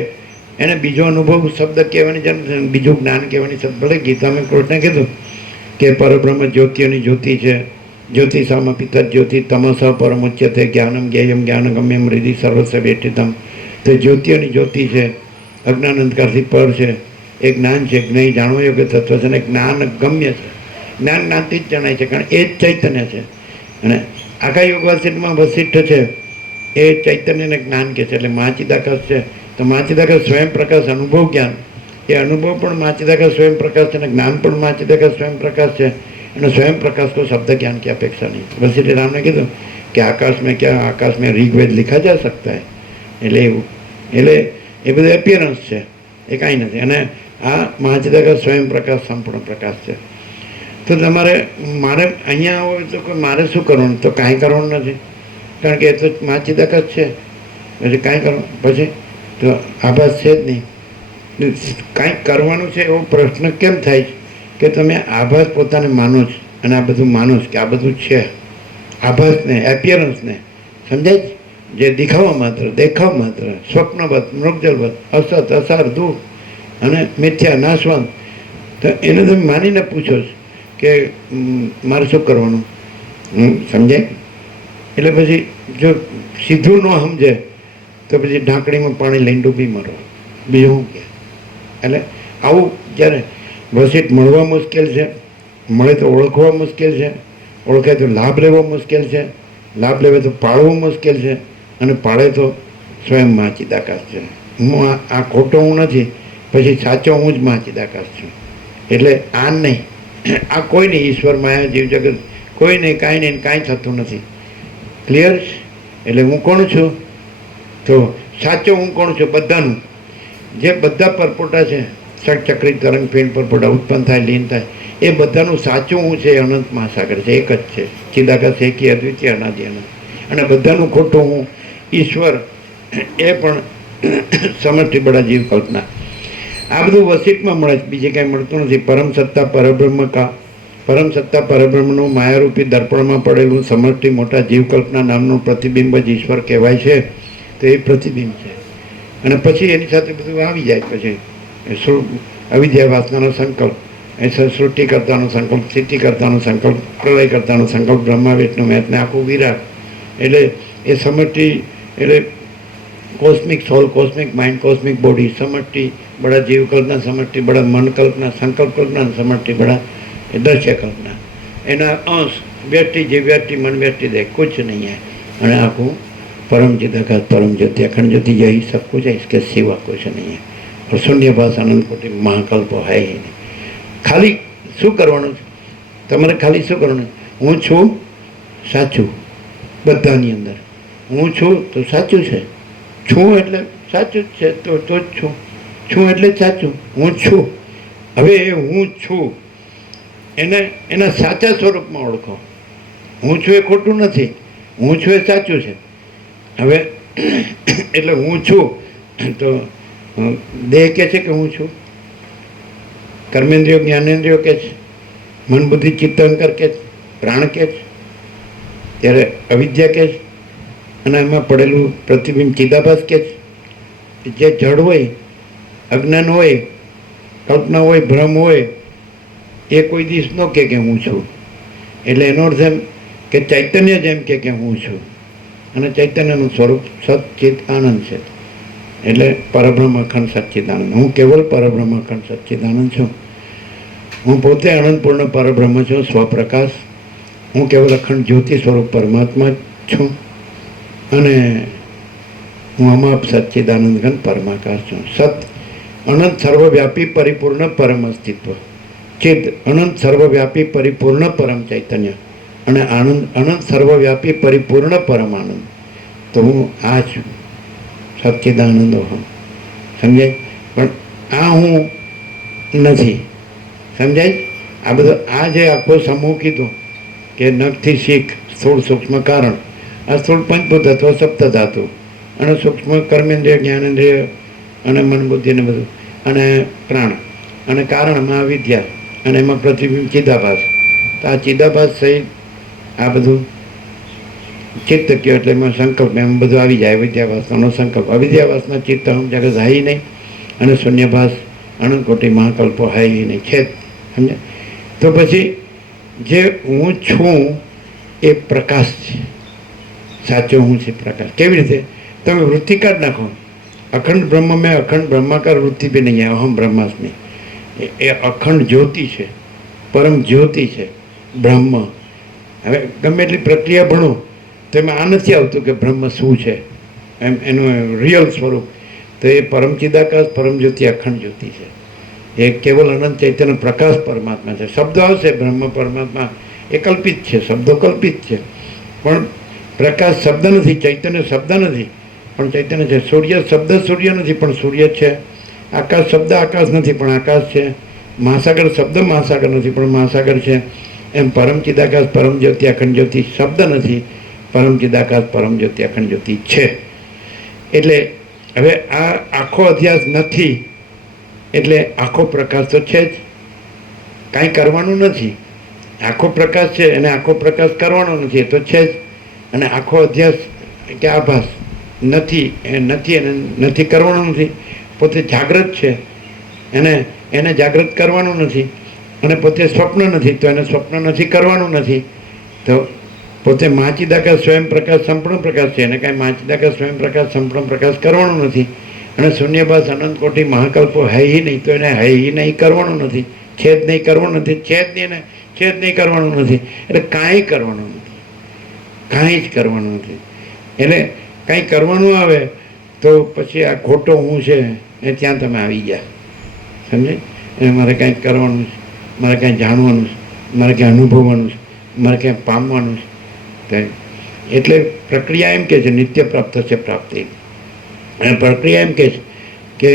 એને બીજો અનુભવ શબ્દ કહેવાની જરૂર નથી, બીજું જ્ઞાન કહેવાની શબ્દ. ભલે ગીતામાં કૃષ્ણે કીધું કે પરબ્રહ્મ જ્યોતિઓની જ્યોતિ છે, જ્યોતિ સામા પિતા જ્યોતિ તમસ પરમુચ્યતે જ્ઞાનમ જ્ઞેયમ જ્ઞાનગમ્યમ હૃદિ સર્વસ્વ વેઠિતમ. તો જ્યોતિઓની જ્યોતિ છે, અજ્ઞાન અંધકારથી પર છે, એ જ્ઞાન છે, જ્ઞેય જાણવા યોગ્ય તત્વ છે, અને જ્ઞાન ગમ્ય છે. જ્ઞાન જ્ઞાનથી જ જણાય છે, કારણ એ જ ચૈતન્ય છે. અને આખા યોગ વાસિષ્ઠમાં વસિષ્ઠ છે એ ચૈતન્યને જ્ઞાન કહે છે. એટલે મહાચિદાકાશ છે તો મહાચિદાકાશ સ્વયં પ્રકાશ અનુભવ જ્ઞાન, એ અનુભવ પણ મહાચિદાકાશ સ્વયં પ્રકાશ છે અને જ્ઞાન પણ મહાચિદાકાશ સ્વયં પ્રકાશ છે. અને સ્વયં प्रकाश को शब्द ज्ञान की अपेक्षा नहीं. वशिष्ठ राम ने कहीधुं कि आकाश में क्या, आकाश में ऋग्वेद लिखा जा सकता है. એટલે એવું, એટલે એ બધું એપિયરન્સ છે, એ કાંઈ નથી. અને આ મહાચિદાકાશ સ્વયં પ્રકાશ સંપૂર્ણ પ્રકાશ છે. તો તમારે મારે અહીંયા હોય તો મારે શું કરવાનું? તો કાંઈ કરવાનું નથી, કારણ કે એ તો મહાચિદાકાશ છે. પછી કાંઈ કરવાનું? પછી તો આભાસ છે જ નહીં. કાંઈક કરવાનું છે એવો પ્રશ્ન કેમ થાય છે કે તમે આભાસ પોતાને માનો છો અને આ બધું માનો છો કે આ બધું છે. આભાસને, એપિયરન્સને સમજાય છે? જે દેખાવા માત્ર, દેખાવ માત્ર, સ્વપ્નવત, મૃગજલવત, અસત, અસાર, દુઃખ અને મિથ્યા, નાશવંત, તો એને તમે માનીને પૂછો છો કે મારે શું કરવાનું? સમજાય? એટલે પછી જો સીધું ન સમજે તો પછી ઢાંકણીમાં પાણી લઈને ડૂબી મરો, બીજું શું કે? એટલે આવું જ્યારે વસિષ્ઠ મળવા મુશ્કેલ છે, મળે તો ઓળખવા મુશ્કેલ છે, ઓળખાય તો લાભ લેવો મુશ્કેલ છે, લાભ લેવે તો પાળવું મુશ્કેલ છે, અને પાળે તો સ્વયં મહાચિદાકાશ છે. હું આ ખોટો હું નથી, પછી સાચો હું જ મહાચિદાકાશ છું. એટલે આ નહીં, આ કોઈ નહીં, ઈશ્વર, માયા, જીવ જગત કોઈ નહીં, કાંઈ નહીં, કાંઈ થતું નથી. ક્લિયર? એટલે હું કોણ છું? તો સાચો હું કોણ છું? બધાનું, જે બધા પરપોટા છે, ષટચક્રી તરંગ ફીણ પરપોટા ઉત્પન્ન થાય, લીન થાય, એ બધાનું સાચું હું છે અનંત મહાસાગર છે, એક જ છે, ચિદાકાશ, એકી, અદ્વિતીય, અનાદિ અનંત. અને બધાનું ખોટું હું ઈશ્વર, એ પણ સમષ્ટિ બડા જીવ કલ્પના. આ બધું વસિષ્ઠમાં મળે છે, બીજે કાંઈ મળતું નથી. પરમ સત્તા પરબ્રહ્મ કા, પરમ સત્તા પરબ્રહ્મનું માયારૂપી દર્પણમાં પડેલું સમષ્ટિ મોટા જીવ કલ્પના નામનું પ્રતિબિંબ જ ઈશ્વર કહેવાય છે. તો એ પ્રતિબિંબ છે. અને પછી એની સાથે બધું આવી જાય. પછી અવિદ્યા વાસનાનો સંકલ્પ, એ સૃષ્ટિ કરતાનો સંકલ્પ, સ્થિતિ કરતાનો સંકલ્પ, પ્રલય કરતાનો સંકલ્પ, બ્રહ્મા વિષ્ણુ મહેતને આખું વિરાટ. એટલે એ સમષ્ટિ, એટલે કોસ્મિક સોલ, કોસ્મિક માઇન્ડ, કોસ્મિક બોડી, સમષ્ટિ બડા जीव कल्पना, समष्टि बड़ा मन कल्पना, संकल्प कल्पना, समष्टि बड़ा दृश्य कल्पना. एना अंश व्यक्ति, जीव व्यक्ति, मन व्यक्ति देख कुछ नहीं है. और आखू परम चिदाकाश, परम ज्योति, अखंड ज्योति, यही सब कुछ है, इसके सिवा कुछ नहीं है. और शून्य भाष अनंत कोटि महाकल्प है ही नहीं. खाली शू करवानुं तमारे? खाली शू करवानुं? हूँ छूँ साचुं, बधानी अंदर हूँ छूँ तो साचुं छे, छूँ एटले साचुं ज छे, तो ज छूँ, छूँ एटले साचुं, हूँ छूँ. हवे ए हूँ छूँ एने एना साचा स्वरूपमां ओळखो. हूँ छूँ ए खोटुं नथी, हूँ छूँ ए साचुं छे. हवे एटले हूँ छूँ तो देह के छे के हूँ छूँ, कर्मेन्द्रियो ज्ञानेन्द्रियो के छे, मन बुद्धि चित्त अहंकार के छे, प्राण के छे, त्यारे अविद्या के छे, अने एमां पड़ेलुं प्रतिबिंब चिदाभास के छे. जे जड़ होय, अज्ञान होय, कल्पना होय, भ्रम होय, ए कोई दिवस न के हूँ छूँ. एटले एनो अर्थ एम के चैतन्य ज एम के हूँ छूँ. अने चैतन्यनुं स्वरूप सच्चित आनंद छे. એટલે પરબ્રહ્મ અખંડ સચ્ચિદાનંદ. હું કેવલ પરબ્રહ્મ અખંડ સચ્ચિદાનંદ છું. હું પોતે અનંતપૂર્ણ પરબ્રહ્મ છું, સ્વપ્રકાશ. હું કેવલ અખંડ જ્યોતિ સ્વરૂપ પરમાત્મા છું. અને હું અમાપ સચ્ચિદાનંદ ઘન પરમાકાશ છું. સત અનંત સર્વવ્યાપી પરિપૂર્ણ પરમ અસ્તિત્વ, ચિત્ત અનંત સર્વવ્યાપી પરિપૂર્ણ પરમ ચૈતન્ય, અને આનંદ અનંત સર્વવ્યાપી પરિપૂર્ણ પરમ આનંદ. તો હું આ છું, સચ્ચિદાનંદ અહમ. સમજાય? પણ આ હું નથી. સમજાય? આ બધો આ જે આખો સમૂહ કીધો કે નખથી શીખ, સ્થૂળ સૂક્ષ્મ કારણ, આ સ્થૂળ પંચભૂત તત્વ સપ્ત ધાતુ, અને સૂક્ષ્મ કર્મેન્દ્રિય, જ્ઞાનેન્દ્રિય અને મન બુદ્ધિ ને બધું, અને પ્રાણ, અને કારણમાં વિદ્યા, અને એમાં પ્રતિબિંબ ચિદાભાસ. તો આ ચિદાભાસ સહિત આ બધું ચિત્ત કયો એટલે એમાં સંકલ્પ, એમ બધું આવી જાય. અવિદ્યાવાસનાનો સંકલ્પ, અવિદ્યાવાસના ચિત્ત હમ જગત હાઈ નહીં, અને શૂન્યભાસ અનંત કોટી મહાકલ્પો હાઈ નહીં છે. સમજે? તો પછી જે હું છું એ પ્રકાશ છે, સાચો હું છે પ્રકાશ. કેવી રીતે? તમે વૃત્તિ કાઢ નાખો. અખંડ બ્રહ્મ મેં અખંડ બ્રહ્માકાર વૃત્તિ બી નહીં, અહમ બ્રહ્માસ્મિ. એ અખંડ જ્યોતિ છે, પરમ જ્યોતિ છે, બ્રહ્મ. હવે ગમે એટલી પ્રક્રિયા ભણો તો એમાં આ નથી આવતું કે બ્રહ્મ શું છે, એમ એનું રિયલ સ્વરૂપ. તો એ પરમ ચિદાકાશ, પરમ જ્યોતિ, અખંડ જ્યોતિ છે. એ કેવલ અનંત ચૈતન્ય પ્રકાશ પરમાત્મા છે. શબ્દ આવશે બ્રહ્મ પરમાત્મા, એ કલ્પિત છે, શબ્દો કલ્પિત છે, પણ પ્રકાશ શબ્દ નથી, ચૈતન્ય શબ્દ નથી પણ ચૈતન્ય છે. સૂર્ય શબ્દ સૂર્ય નથી પણ સૂર્ય છે. આકાશ શબ્દ આકાશ નથી પણ આકાશ છે. મહાસાગર શબ્દ મહાસાગર નથી પણ મહાસાગર છે. એમ પરમ ચિદાકાશ, પરમ જ્યોતિ, અખંડ જ્યોતિ શબ્દ નથી, પરમ ચિદાકાશ, પરમ જ્યોતિ, અખંડ જ્યોતિ છે. એટલે હવે આ આખો અધ્યાસ નથી એટલે આખો પ્રકાશ તો છે જ, કાંઈ કરવાનું નથી. આખો પ્રકાશ છે અને આખો પ્રકાશ કરવાનો નથી, એ તો છે જ. અને આખો અધ્યાસ કે આભાસ નથી, એ નથી અને નથી કરવાનું નથી. પોતે જાગ્રત છે એને જાગ્રત કરવાનું નથી, અને પોતે સ્વપ્ન નથી તો એને સ્વપ્ન નથી કરવાનું નથી. તો પોતે મહાચિદાકાશ સ્વયં પ્રકાશ સંપૂર્ણ પ્રકાશ છે, એને કાંઈ મહાચિદાકાશ સ્વયં પ્રકાશ સંપૂર્ણ પ્રકાશ કરવાનું નથી. અને શૂન્યભાસ અનંત કોટી મહાકલ્પો હૈ નહીં તો એને હૈ નહીં કરવાનું નથી, છે જ નહીં કરવાનું નથી, છે જ નહીં, એને છે જ નહીં કરવાનું નથી. એટલે કાંઈ કરવાનું નથી, કાંઈ જ કરવાનું નથી. એટલે કાંઈ કરવાનું આવે તો પછી આ ખોટો હું છે એ ત્યાં તમે આવી ગયા, સમજે? એ મારે કાંઈક કરવાનું છે, મારે કાંઈ જાણવાનું છે, મારે ક્યાંય અનુભવવાનું છે, મારે ક્યાંય પામવાનું છે. એટલે પ્રક્રિયા એમ કે છે નિત્ય પ્રાપ્ત છે પ્રાપ્તિ. અને પ્રક્રિયા એમ કે છે કે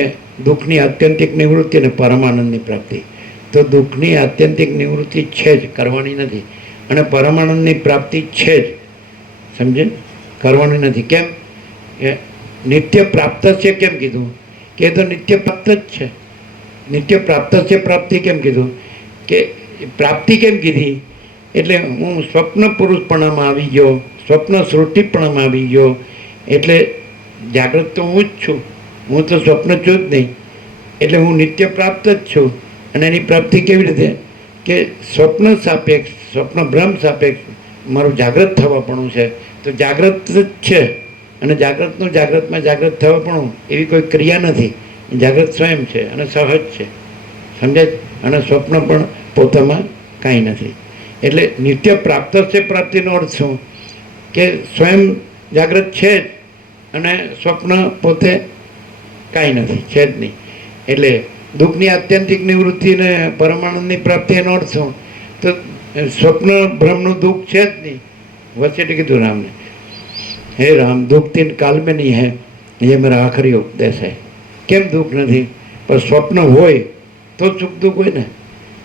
દુઃખની આત્યંતિક નિવૃત્તિ અને પરમાનંદની પ્રાપ્તિ. તો દુઃખની આત્યંતિક નિવૃત્તિ છે જ, કરવાની નથી. અને પરમાનંદની પ્રાપ્તિ છે જ, સમજે, કરવાની નથી. કેમ? એ નિત્ય પ્રાપ્ત છે કેમ કીધું? કે એ તો નિત્ય પ્રાપ્ત જ છે. નિત્ય પ્રાપ્ત છે પ્રાપ્તિ કેમ કીધું? કે પ્રાપ્તિ કેમ કીધી? એટલે હું સ્વપ્ન પુરુષપણામાં આવી ગયો, સ્વપ્ન સૃષ્ટિપણામાં આવી ગયો. એટલે જાગૃત તો હું જ છું, હું તો સ્વપ્ન છું જ નહીં. એટલે હું નિત્ય પ્રાપ્ત જ છું. અને એની પ્રાપ્તિ કેવી રીતે? કે સ્વપ્ન સાપેક્ષ, સ્વપ્ન બ્રહ્મ સાપેક્ષ મારું જાગૃત થવાપણું છે. તો જાગૃત જ છે. અને જાગૃતનું જાગૃતમાં જાગૃત થવાપણું એવી કોઈ ક્રિયા નથી. જાગૃત સ્વયં છે અને સહજ છે, સમજાય? અને સ્વપ્ન પણ પોતામાં કાંઈ નથી. એટલે નિત્ય પ્રાપ્ત છે પ્રાપ્તિનો અર્થ શું? કે સ્વયં જાગૃત છે જ અને સ્વપ્ન પોતે કાંઈ નથી, છે જ નહીં. એટલે દુઃખની આત્યંતિક નિવૃત્તિ ને પરમાનંદની પ્રાપ્તિ એનો અર્થ શું? તો સ્વપ્ન ભ્રમનું દુઃખ છે જ નહીં. વચ્ચે કીધું રામને, હે રામ દુઃખ તીન કાલ મેં નહીં હે, એ મારા આખરી ઉપદેશ હે. કેમ દુઃખ નથી? પણ સ્વપ્ન હોય તો સુખ દુઃખ હોય ને.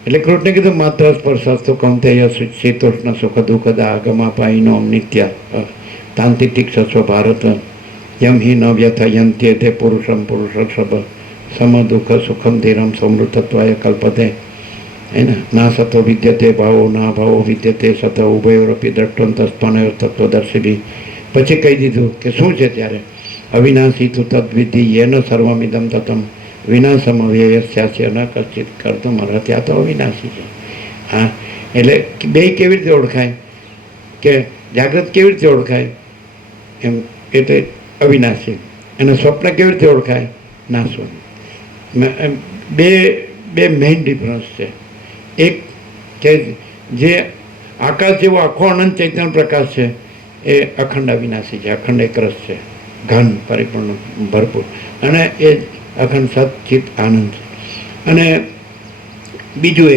એટલે કૃષ્ણે કીધું માત્ર સ્પર્શાસ્તુ કૌંતેય શીતોષ્ણ સુખ દુઃખદા આગમાપાઈનો નિત્ય તાંતિ તીક્ષસ્વ ભારત યમ હિ ન વ્યથયંત્ય તે પુરુષમ પુરુષ સમ દુઃખ સુખમ ધીરમ સમૃદ્ધત્વાય કલ્પતે. એને ના સતો વિદ્યતે ભાવો ના ભાવો વિદ્યતે સત ઉભયોરપી દ્રષ્ટંતસ્પનયો તત્વદર્શિભી. પછી કહી દીધું કે શું છે ત્યારે? અવિનાશી તું તદ્વિધિ યેન સર્વમિદમ તતમ વિનાશમ અવ્યયસ્યાસ્ય ન કશ્ચિત કરતું અર્હતિ. આ તો અવિનાશી છે. હા, એટલે બે કેવી રીતે ઓળખાય? કે જાગૃત કેવી રીતે ઓળખાય? એમ એટલે અવિનાશી. અને સ્વપ્ન કેવી રીતે ઓળખાય? નાશવાનું. બે મેઇન ડિફરન્સ છે. એક કે જે આકાશ જેવો આખો અનંત ચૈતન્ય પ્રકાશ છે એ અખંડ અવિનાશી છે, અખંડ એકરસ છે, ઘન પરિપૂર્ણ ભરપૂર. અને એ અખંડ સચિત આનંદ છે. અને બીજું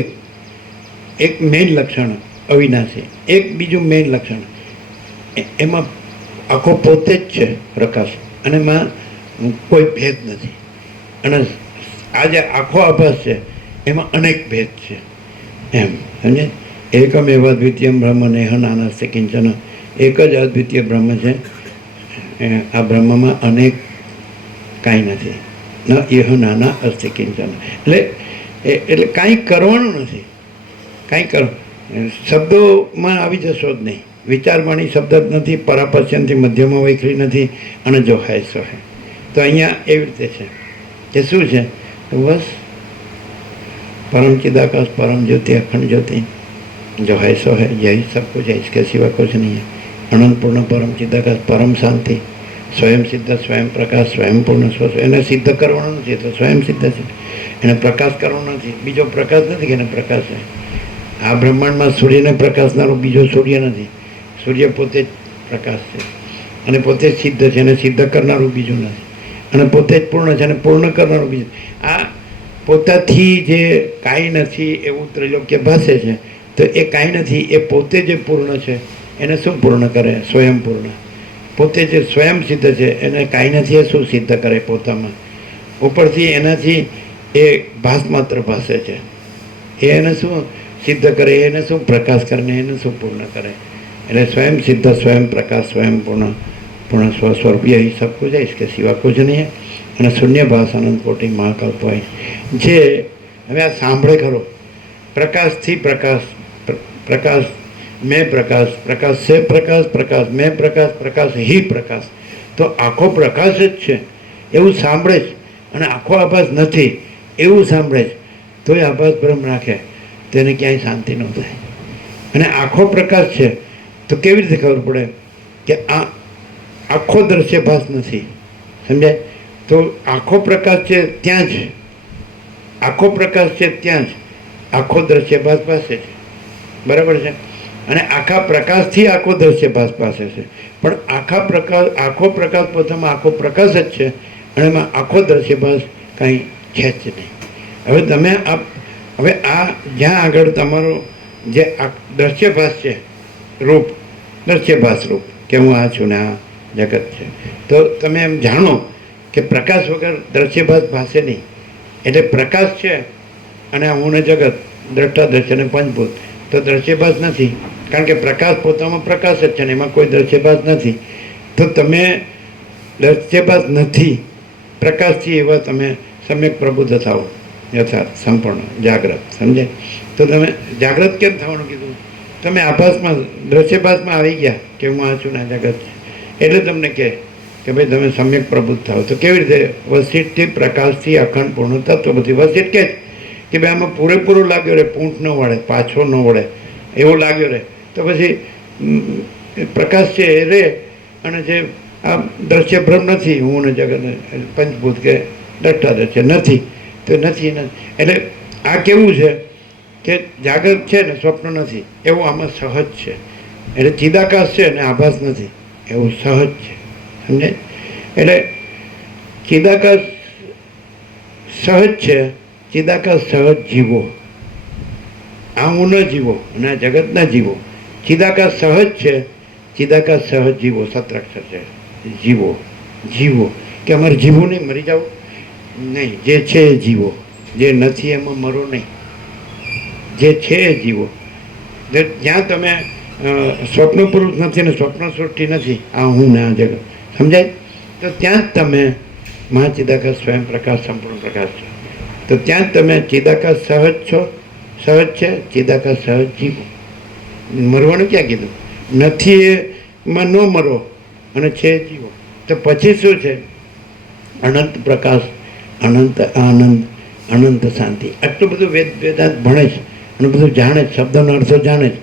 એક મેઇન લક્ષણ અવિનાશી. એક બીજું મેઇન લક્ષણ એમાં આખો પોતે જ છે પ્રકાશ, અને એમાં કોઈ ભેદ નથી. અને આ જે આખો આભાસ છે એમાં અનેક ભેદ છે. એમ સમજે? એકમ એવા દ્વિતીય બ્રહ્મ નેહ નાનાસ્તે કિંચન. એક જ અદ્વિતીય બ્રહ્મ છે. આ બ્રહ્મમાં અનેક કાંઈ નથી. ન ઇહ નાના અસ્તિ કિંચન. એટલે કાંઈ કરવાનું નથી. કાંઈ શબ્દોમાં આવી જશો જ નહીં. વિચારવાણી શબ્દ જ નથી, પરાપશ્યનથી મધ્યમાં વૈખરી નથી, અને જો હૈ સો હૈ. તો અહીંયા એવી રીતે છે કે શું છે? તો બસ परम चिदाकाश परम ज्योति अखंड ज्योति जो है सो है, यही सब कुछ है, इसके सिवा कुछ नहीं है. अनंत पूर्ण परम चिदाकाश परम शांति स्वयं सिद्ध स्वयं प्रकाश स्वयं पूर्ण સ્વ. એને સિદ્ધ કરવાનો નથી, તો સ્વયં સિદ્ધ છે. એને પ્રકાશ કરવાનો નથી, બીજો પ્રકાશ નથી કે એને પ્રકાશ છે. આ બ્રહ્માંડમાં સૂર્યને પ્રકાશનારો બીજો સૂર્ય નથી. સૂર્ય પોતે જ પ્રકાશ છે અને પોતે જ સિદ્ધ છે અને સિદ્ધ કરનારું બીજું નથી અને પોતે જ પૂર્ણ છે અને પૂર્ણ કરનારું બીજું. આ પોતાથી જે કાંઈ નથી એવું ત્રૈલોક્ય ભાસે છે, તો એ કાંઈ નથી એ પોતે જે પૂર્ણ છે એને શું પૂર્ણ કરે? સ્વયં પૂર્ણ. પોતે જે સ્વયં સિદ્ધ છે એને કાંઈ નથી એ શું સિદ્ધ કરે પોતામાં? ઉપરથી એનાથી એ ભાસ માત્ર ભાસે છે. એ એને શું સિદ્ધ કરે? એને શું પ્રકાશ કરે? એને શું પૂર્ણ કરે? એટલે સ્વયં સિદ્ધ, સ્વયં પ્રકાશ, સ્વયં પૂર્ણ, પૂર્ણ સ્વસ્વરૂપ यही सब कुछ है, इसके सिवा कुछ नहीं है. અને શૂન્ય ભાસ અનંત કોટી મહાકલ્પ હોય જે હવે આ સાંભળે ખરો. પ્રકાશથી પ્રકાશ, પ્રકાશ મેં પ્રકાશ, પ્રકાશ છે પ્રકાશ, પ્રકાશ મેં પ્રકાશ, પ્રકાશ હિ પ્રકાશ. તો આખો પ્રકાશ જ છે એવું સાંભળે જ અને આખો આભાસ નથી એવું સાંભળે જ તોય આભાસ ભ્રમ રાખે તેને ક્યાંય શાંતિ ન થાય. અને આખો પ્રકાશ છે તો કેવી રીતે ખબર પડે કે આ આખો દ્રશ્યભાસ નથી? સમજાય? તો આખો પ્રકાશ છે ત્યાં જ, આખો પ્રકાશ છે ત્યાં જ આખો દ્રશ્યભાસ પાસે છે. બરાબર છે? અને આખા પ્રકાશથી આખો દ્રશ્યભાસ પાસે છે. પણ આખો પ્રકાશ પોતામાં આખો પ્રકાશ જ છે અને એમાં આખો દ્રશ્યભાસ કાંઈ છે જ નહીં. હવે તમે હવે આ જ્યાં આગળ તમારો જે આ દ્રશ્યભાસ છે, રૂપ, દ્રશ્યભાસ રૂપ કે હું આ છું ને આ જગત છે, તો તમે એમ જાણો કે પ્રકાશ વગર દ્રશ્યભાસ ભાસે નહીં. એટલે પ્રકાશ છે અને હું ને જગત, દ્રષ્ટા દ્રશ્ય અને પંચભૂત, તો દ્રશ્યભાસ નથી કારણ કે પ્રકાશ પોતામાં પ્રકાશ જ છે ને એમાં કોઈ દ્રશ્યભાસ નથી. તો તમે દ્રશ્યભાસ નથી પ્રકાશથી એવા તમે સમ્યક પ્રબુદ્ધ થાઓ, યથાર્થ સંપૂર્ણ જાગ્રત. સમજાય? તો તમે જાગ્રત કેમ થવાનું કીધું? તમે આભાસમાં, દ્રશ્યભાસમાં આવી ગયા કે હું આ છું ને આ જગત છે, એટલે તમને કહે કે ભાઈ તમે સમ્યક પ્રબુદ્ધ થાઓ. તો કેવી રીતે? વસિષ્ઠથી પ્રકાશથી અખંડ પૂર્ણ તત્વ બધી. વસિષ્ઠ કહે કે ભાઈ આમાં પૂરેપૂરો લાગ્યો રહે, પૂંઠ ન વળે, પાછો ન વળે, એવો લાગ્યો રહે, તો પછી પ્રકાશ છે એ રહે અને જે આ દ્રશ્ય ભ્રમ નથી, હું ને જગત પંચભૂત કે દ્રષ્ટા દ્રશ્ય નથી, તો નથી. એટલે આ કેવું છે કે જાગૃત છે ને સ્વપ્ન નથી એવું આમાં સહજ છે. એટલે ચિદાકાશ છે ને આભાસ નથી એવું સહજ છે. સમજે? એટલે ચિદાકાશ સહજ છે, ચિદાકાશ સહજ જીવો, આ હું ન જીવો અને આ જગત ન જીવો. ચિદાકાશ સહજ છે, ચિદાકાશ સહજ જીવો, સત્રાક્ષર છે. જીવો, જીવો કે અમારે જીવવું નહીં, મરી જાવ નહીં, જે છે એ જીવો, જે નથી એમાં મરો નહીં, જે છે એ જીવો. જ્યાં તમે સ્વપ્ન પુરુષ નથી ને સ્વપ્ન સૃષ્ટિ નથી, આ હું ને આ જગત, સમજાય? તો ત્યાં જ તમે મહાચિદાકાશ સ્વયં પ્રકાશ સંપૂર્ણ પ્રકાશ છો. તો ત્યાં જ તમે ચિદાકાશ સહજ છો, સહજ છે, ચિદાકાશ સહજ જીવો. મરવાનું ક્યાં કીધું? નથી એમાં ન મરો અને છે જીવો. તો પછી શું છે? અનંત પ્રકાશ, અનંત આનંદ, અનંત શાંતિ. આટલું બધું વેદાંત ભણે છે અને બધું જાણે છે, શબ્દનો અર્થો જાણે છે,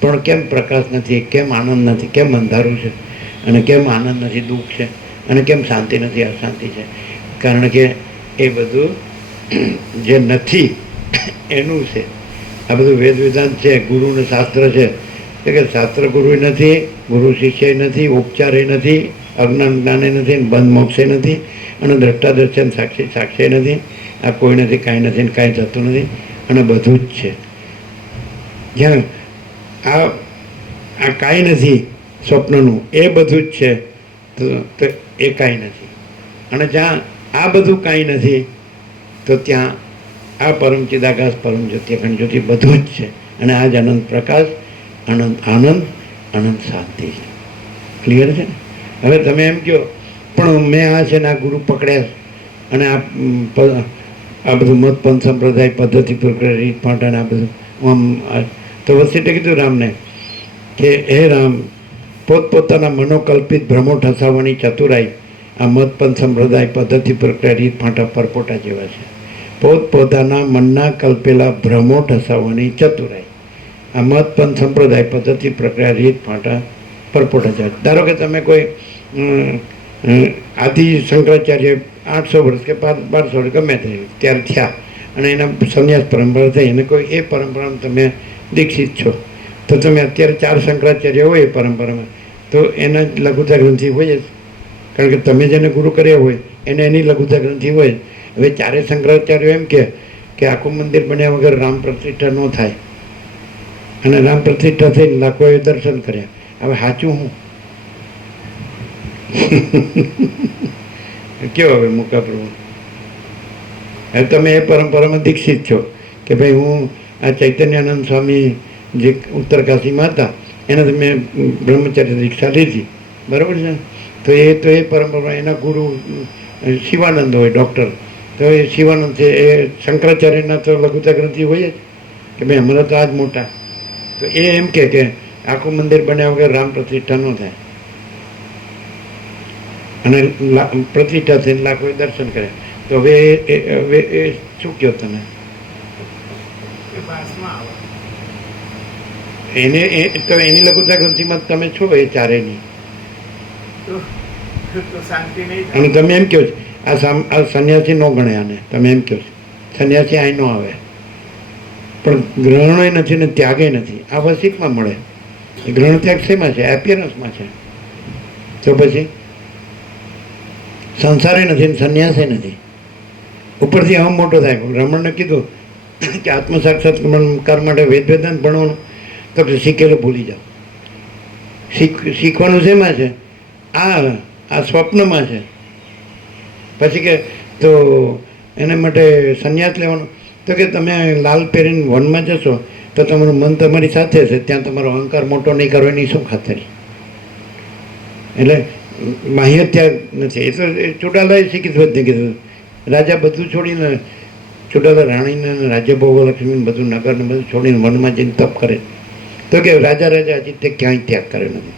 પણ કેમ પ્રકાશ નથી, કેમ આનંદ નથી, કેમ અંધારું છે અને કેમ આનંદ નથી, દુઃખ છે અને કેમ શાંતિ નથી, અશાંતિ છે? કારણ કે એ બધું જે નથી એનું છે. આ બધું વેદાંત છે, ગુરુ ને શાસ્ત્ર છે. કે શાસ્ત્ર ગુરુ નથી, ગુરુ શિષ્ય નથી, ઉપચારે નથી, અજ્ઞાન જ્ઞાને નથી, બંધ મોક્ષે નથી અને દ્રષ્ટા દર્શન સાક્ષી સાક્ષી નથી. આ કોઈ નથી, કાંઈ નથી ને કાંઈ થતું નથી અને બધું જ છે. જ્યાં આ કાંઈ નથી સ્વપ્નનું, એ બધું જ છે, તો એ કાંઈ નથી. અને જ્યાં આ બધું કાંઈ નથી તો ત્યાં આ પરમ ચિદાકાશ, પરમ જ્યોતિ, અખંડ જ્યોતિ બધું જ છે. અને આ જ અનંત પ્રકાશ, અનંત આનંદ, અનંત શાંતિ છે. ક્લિયર છે ને? હવે તમે એમ કહો પણ મેં આ છે ને આ ગુરુ પકડ્યા અને આ બધું મત પંથ સંપ્રદાય પદ્ધતિ રીત પાટણ આ બધું આમ. તો વસિષ્ઠે કીધું રામને કે હે રામ, પોતપોતાના મનોકલ્પિત ભ્રમો ઠસાવવાની ચતુરાઈ આ મત પંથ સંપ્રદાય પદ્ધતિ પ્રક્રિયા રીત ફાંટા પરપોટા જેવા છે. પોતપોતાના મનના કલ્પેલા ભ્રમો ઠસાવવાની ચતુરાઈ આ મત પંથ સંપ્રદાય પદ્ધતિ પ્રક્રિયા રીત ફાંટા પરપોટા જેવા. ધારો કે તમે કોઈ આદિ શંકરાચાર્ય 800 વર્ષ કે 1200 વર્ષ ગમે તે ત્યારે થયા અને એના સંન્યાસ પરંપરા થઈ અને કોઈ એ પરંપરામાં તમે દીક્ષિત છો, તો તમે અત્યારે 4 શંકરાચાર્ય હોય પરંપરામાં, તો એના લઘુતા ગ્રંથિ હોય જ, કારણ કે તમે જેને ગુરુ કર્યા હોય એને એની લઘુતા ગ્રંથિ હોય. હવે 4 શંકરાચાર્યો એમ કે આખું મંદિર બન્યા વગર રામ પ્રતિષ્ઠા ન થાય, અને રામ પ્રતિષ્ઠા થઈને લાખોએ દર્શન કર્યા. હવે સાચું હું કેવો હવે મૂકા પ્રભુ? હવે તમે એ પરંપરામાં દીક્ષિત છો કે ભાઈ હું આ ચૈતન્યાનંદ સ્વામી જે ઉત્તરકાશીમાં હતા એનાથી મેં બ્રહ્મચર્ય દીક્ષા લીધી, બરાબર છે. તો એ પરંપરા એના ગુરુ શિવાનંદ હોય ડૉક્ટર, તો એ શિવાનંદ છે એ શંકરાચાર્યના તો લઘુતા ગ્રંથિ હોય જ કે ભાઈ અમારા તો આ જ મોટા. તો એ એમ કે આખું મંદિર બન્યા વગર રામ પ્રતિષ્ઠા ન થાય, અને પ્રતિષ્ઠા થઈને લાખોએ દર્શન કર્યા. તો હવે એ શું કહો તમે? એને તો એની લઘુતા ગ્રંથિમાં તમે છો એ ચારેની, અને તમે એમ કહો છો આ સંન્યાસી ન ગણે આને, તમે એમ કહો છો સંન્યાસી અહીં ન આવે. પણ ગ્રહણોય નથી ને ત્યાગે નથી, આ વસિકમાં મળે. ગ્રહણ ત્યાગ શેમાં છે? એપિયરન્સમાં છે. તો પછી સંસારે નથી ને સંન્યાસે નથી, ઉપરથી અહમ મોટો થાય. રમણને કીધું કે આત્મસાક્ષાત્કાર માટે વેદાંત ભણવાનું, તો કે શીખેલું ભૂલી જાઓ. શીખવાનું શેમાં છે? આ સ્વપ્નમાં છે. પછી કે તો એના માટે સંન્યાસ લેવાનો, તો કે તમે લાલ પહેરીને વનમાં જશો તો તમારું મન તમારી સાથે છે, ત્યાં તમારો અહંકાર મોટો નહીં કરો એની શું ખાતરી? એટલે બાહ્ય ત્યાગ નથી. એ તો ચુડાલાએ શીખી કીધું, રાજા બધું છોડીને, ચુડાલા રાણીને રાજ્ય ભોગલક્ષ્મી બધું નગરને બધું છોડીને વનમાં જઈને તપ કરે. તો કે રાજા હજી તે ક્યાંય ત્યાગ કરે નથી,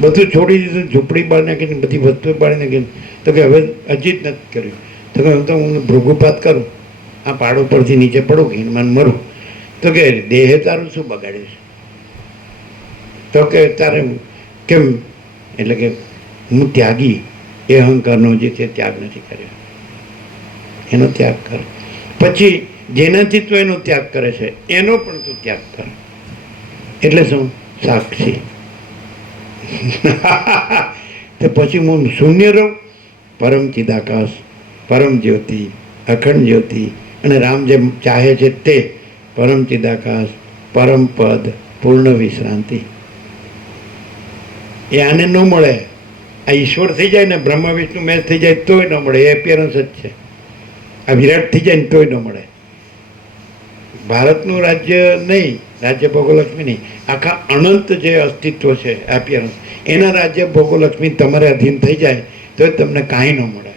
બધું છોડી દીધું, ઝૂંપડી બાળી નાખીને બધી વસ્તુઓ બાળી નાખીને. તો કે હવે હજી જ નથી કર્યું. તો કે હું ભૃગુપાત કરું, આ પહાડ ઉપરથી નીચે પડું કે મને મરું, તો કે દેહે તારું શું બગાડે છે? તો કે તારે કેમ? એટલે કે હું ત્યાગી, એ અહંકારનો જે છે ત્યાગ નથી કર્યો, એનો ત્યાગ કર. પછી જેનાથી તું એનો ત્યાગ કરે છે એનો પણ તું ત્યાગ કર. એટલે શું? સાક્ષી. તો પછી હું શૂન્ય રહું, પરમ ચિદાકાશ, પરમ જ્યોતિ, અખંડ જ્યોતિ, અને રામ જેમ ચાહે છે તે પરમ ચિદાકાશ, પરમ પદ, પૂર્ણ વિશ્રાંતિ. એ આને ન મળે. આ ઈશ્વર થઈ જાય ને, બ્રહ્મા વિષ્ણુ મેચ થઈ જાય તોય ન મળે, એ એપિયરન્સ જ છે. આ વિરાટ થઈ જાય ને તોય ન મળે. ભારતનું રાજ્ય નહીં, રાજ્ય ભોગોલક્ષ્મી નહીં, આખા અનંત જે અસ્તિત્વ છે એપિયરન્સ, એના રાજ્ય ભોગોલક્ષ્મી તમારે અધીન થઈ જાય તો તમને કાંઈ ન મળે,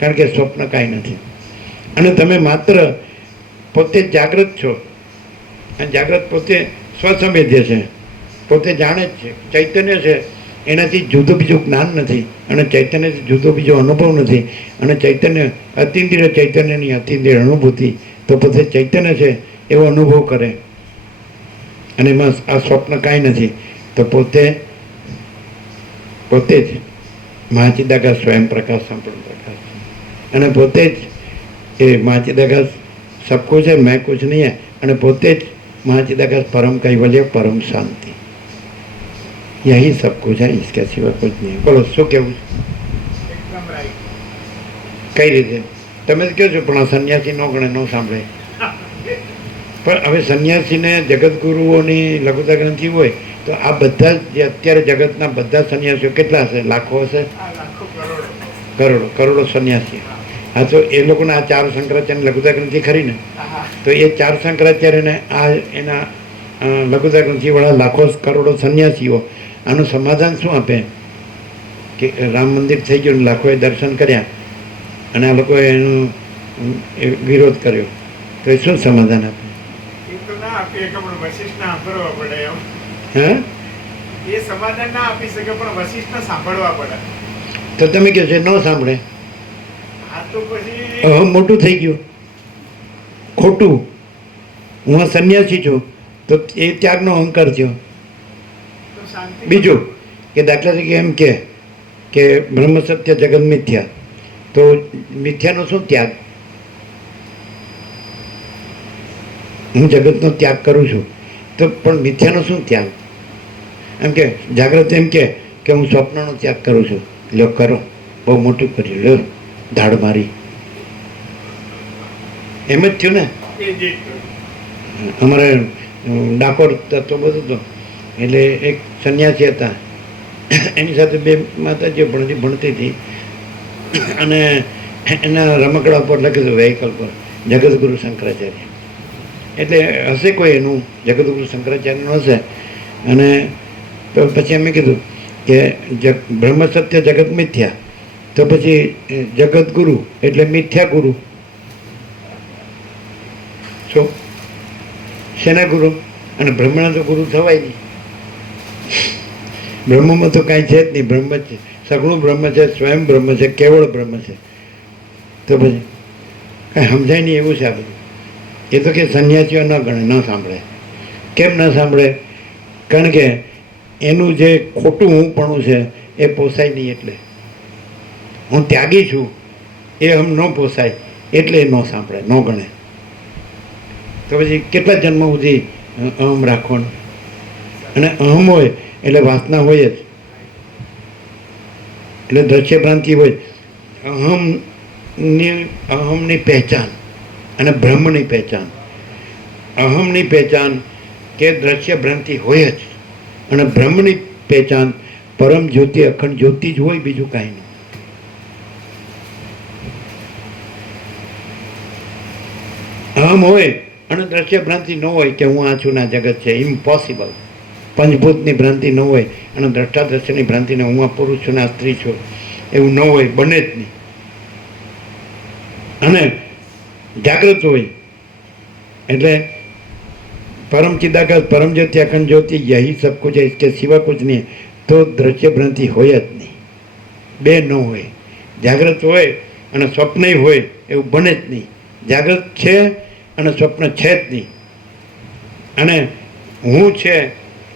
કારણ કે સ્વપ્ન કાંઈ નથી. અને તમે માત્ર પોતે જાગૃત છો, અને જાગૃત પોતે સ્વસંવેદ્ય છે, પોતે જાણે જ છે, ચૈતન્ય છે, એનાથી જુદું બીજું જ્ઞાન નથી, અને ચૈતન્યથી જુદો બીજો અનુભવ નથી. અને ચૈતન્ય અતિન્દ્રિય ચૈતન્યની અતિન્દ્રિય અનુભૂતિ, તો પોતે ચૈતન્ય છે એવો અનુભવ કરે, અને એમાં આ સ્વપ્ન કાંઈ નથી. તો પોતે જ મહાચિદાકાશ સ્વયં પ્રકાશ, સંપૂર્ણ પ્રકાશ છે, અને પોતે જ એ મહાચિદાકાશ સબ કુછ है, मैं कुछ नहीं है, અને પોતે જ મહાચિદાકાશ પરમ કૈવલ્ય, પરમ શાંતિ. यही सब कुछ है, इसके सिवा कुछ नहीं. બોલો શું કેવું? કઈ રીતે? તમે જ કહો છો પણ આ સંન્યાસી ન ગણે, ન સાંભળે. પણ હવે સંન્યાસીને જગતગુરુઓની લઘુતા ગ્રંથિ હોય તો આ બધા જે અત્યારે જગતના બધા સંન્યાસીઓ કેટલા હશે? લાખો હશે? કરોડો સંન્યાસી. હા, તો એ લોકોના આ 4 શંકરાચાર્ય લઘુતા ગ્રંથિ ખરી ને, તો એ 4 શંકરાચાર્યને આ એના લઘુતા ગ્રંથિવાળા લાખો કરોડો સંન્યાસીઓ આનું સમાધાન શું આપે? કે રામ મંદિર થઈ ગયું, લાખોએ દર્શન કર્યા, અને આ લોકોએ એનો વિરોધ કર્યો, તો એ શું સમાધાન આપે? તો તમે કહો છો ન સાંભળે, મોટું થઈ ગયું, ખોટું. હું આ સંન્યાસી છું, તો એ ત્યાગનો અહંકાર થયો. બીજું કે દાખલા તરીકે એમ કે બ્રહ્મ સત્ય જગત મિથ્યા, તો મિથ્યાનો શું ત્યાગ? હું જગતનો ત્યાગ કરું છું, તો પણ મિથ્યાનો શું ત્યાગ? એમ કે જાગ્રત એમ કે હું સ્વપ્નનો ત્યાગ કરું છું. લ્યો કરો, બહુ મોટું કર્યું, લ્યો ધાડ મારી, એમ જ થયું ને. અમારે ડાકોર તત્વ બધું હતો, એટલે એક સંન્યાસી હતા, એની સાથે બે માતાજીઓ ભણતી હતી, અને એના રમકડા પર લખ્યું હતું વ્હીકલ પર જગદગુરુ શંકરાચાર્ય. એટલે હશે કોઈ એનું જગદગુરુ શંકરાચાર્યનું હશે. અને પછી અમે કીધું કે બ્રહ્મ સત્ય જગત મિથ્યા, તો પછી જગતગુરુ એટલે મિથ્યા ગુરુ. શું શેના ગુરુ? અને બ્રહ્મના તો ગુરુ થવાય નહીં. બ્રહ્મમાં તો કાંઈ છે જ નહીં, બ્રહ્મ જ છે, સગુણ બ્રહ્મ છે, સ્વયં બ્રહ્મ છે, કેવળ બ્રહ્મ છે. તો પછી કાંઈ સમજાય નહીં એવું છે આ બધું. એ તો કે સંન્યાસીઓ ન ગણે, ન સાંભળે. કેમ ન સાંભળે? કારણ કે એનું જે ખોટું હુંપણું છે એ પોસાય નહીં. એટલે હું ત્યાગી છું એ ન પોસાય એટલે એ ન સાંભળે, ન ગણે. તો પછી કેટલા જન્મ સુધી અહમ રાખવાનું? અને અહમ હોય એટલે વાસના હોય જ, એટલે દ્રશ્ય ભ્રાંતિ હોય. અહમની પહેચાન અને બ્રહ્મની પહેચાન. અહમની પહેચાન કે દ્રશ્ય ભ્રાંતિ હોય જ, અને બ્રહ્મની પહેચાન પરમ જ્યોતિ, અખંડ જ્યોતિ જ હોય, બીજું કાંઈ નહીં. અહમ હોય અને દ્રશ્ય ભ્રાંતિ ન હોય કે હું આ છું ના જગત છે, ઇમ્પોસિબલ. પંચભૂતની ભ્રાંતિ ન હોય અને દ્રષ્ટા દ્રશ્યની ભ્રાંતિને હું આ પુરુષ છું ના સ્ત્રી છું એવું ન હોય, બને જ નહીં. અને જાગૃત હોય એટલે परम चिदाकाश परम ज्योति अखंड ज्योति यही सब कुछ है, इसके सिवा कुछ नहीं है. तो दृश्य भ्रांति होय ज नहीं. बे न होय. जागृत होय અને સ્વપ્ન હોય એવું બને જ નહીં. જાગૃત છે અને સ્વપ્ન છે જ નહીં. અને હું છે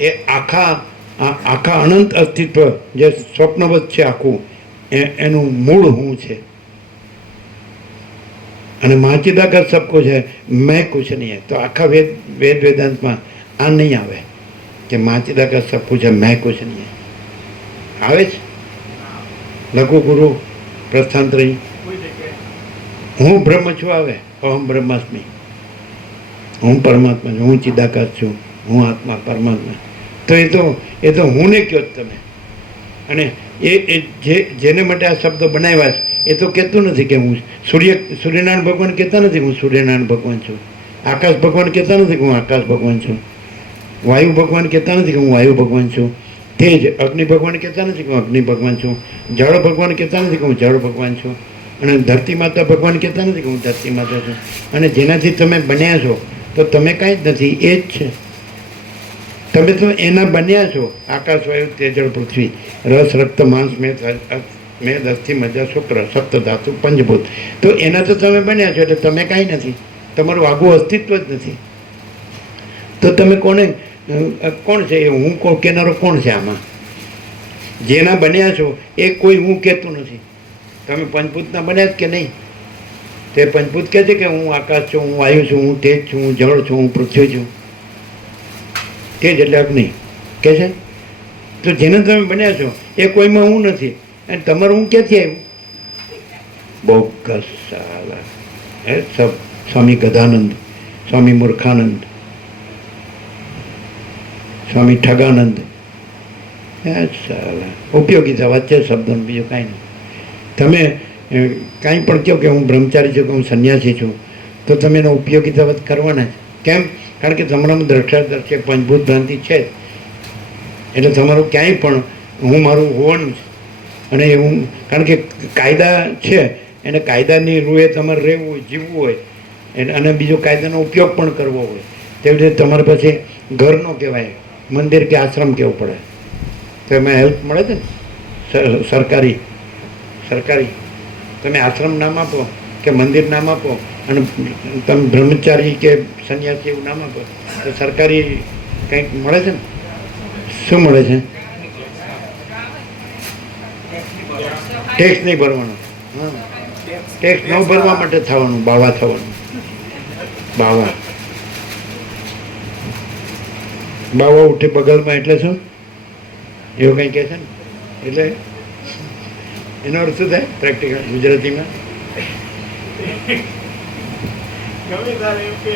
એ આખા અનંત અસ્તિત્વ જે સ્વપ્નવત છે આખું, એનું મૂળ હું છે. અને महाचिदाकाश सब कुछ है, मैं कुछ नहीं है. तो आखा वेद वेदांत में आ नहीं आवे कि महाचिदाकाश सब कुछ है, मैं कुछ नहीं है. आवे लघु गुरु प्रस्थांतरी हूँ ब्रह्म छू आवे, अहम ब्रह्मास्मि, हूँ परमात्मा छू, हूँ चिदाकाश छू, हूँ आत्मा परमात्मा. तो ये तो हूँ ने क्यों तमे. अने जेने माटे आ शब्द बनाव्या એ તો કહેતું નથી કે હું સૂર્યનારાયણ ભગવાન કહેતા નથી હું સૂર્યનારાયણ ભગવાન છું. આકાશ ભગવાન કહેતા નથી કે હું આકાશ ભગવાન છું. વાયુ ભગવાન કહેતા નથી કે હું વાયુ ભગવાન છું. તેજ અગ્નિ ભગવાન કહેતા નથી કે હું અગ્નિ ભગવાન છું. જળ ભગવાન કહેતા નથી કે હું જળ ભગવાન છું. અને ધરતી માતા ભગવાન કહેતા નથી કે હું ધરતી માતા છું. અને જેનાથી તમે બન્યા છો તો તમે કાંઈ જ નથી, એ જ છે. તમે તો એના બન્યા છો. આકાશ વાયુ તેજળ પૃથ્વી રસ રક્ત માંસ મેદ અસ્થિ મજા શુક્ર સપ્ત ધાતુ પંચભૂત. તો એના તો તમે બન્યા છો, એટલે તમે કાંઈ નથી. તમારું આગું અસ્તિત્વ જ નથી. તો તમે કોણ છે? એ હું કહેનારો કોણ છે આમાં? જેના બન્યા છો એ કોઈ હું કહેતું નથી. તમે પંચભૂતના બન્યા જ કે નહીં? તે પંચભૂત કહે છે કે હું આકાશ છું, હું વાયુ છું, હું તેજ છું, હું જળ છું, હું પૃથ્વી છું. તેજ એટલે અગ્નિ કહે છે. તો જેને તમે બન્યા છો એ કોઈમાં હું નથી. અને તમારું હું ક્યાંથી આવ્યું? બોગસ સાલા. સબ સ્વામી ગદાનંદ, સ્વામી મૂર્ખાનંદ, સ્વામી ઠગાનંદ, સાલા ઉપયોગીતા વચ્ચે શબ્દો, બીજું કાંઈ નહીં. તમે કાંઈ પણ કહો કે હું બ્રહ્મચારી છું, કે હું સંન્યાસી છું, તો તમે એનો ઉપયોગીતા વધ કરવાના જ. કેમ? કારણ કે તમારામાં દ્રષ્ટાદર્શક પંચભૂત ભ્રાંતિ છે જ. એટલે તમારું ક્યાંય પણ હું મારું હોવાનું છે. અને હું કારણ કે કાયદા છે, એને કાયદાની રૂએ તમારે રહેવું હોય, જીવવું હોય, અને બીજો કાયદાનો ઉપયોગ પણ કરવો હોય. તેવી રીતે તમારે પછી ઘર ન કહેવાય, મંદિર કે આશ્રમ કહેવું પડે. તો એમાં હેલ્પ મળે છે ને. સરકારી તમે આશ્રમ નામ આપો કે મંદિર નામ આપો, અને તમે બ્રહ્મચારી કે સંન્યાસી એવું નામ આપો, તો સરકારી કંઈક મળે છે ને. શું મળે છે? ટેક્સ નહીં ભરવાનો. હા, ટેક્સ ન ભરવા માટે થવાનું, બાવા થવાનું. બાવા બાવા ઉઠે બગલમાં એટલે શું એવું કંઈ કહે છે ને એટલે એનો અર્થ શું થાય પ્રેક્ટિકલ ગુજરાતીમાં ગમે તારે એમ કે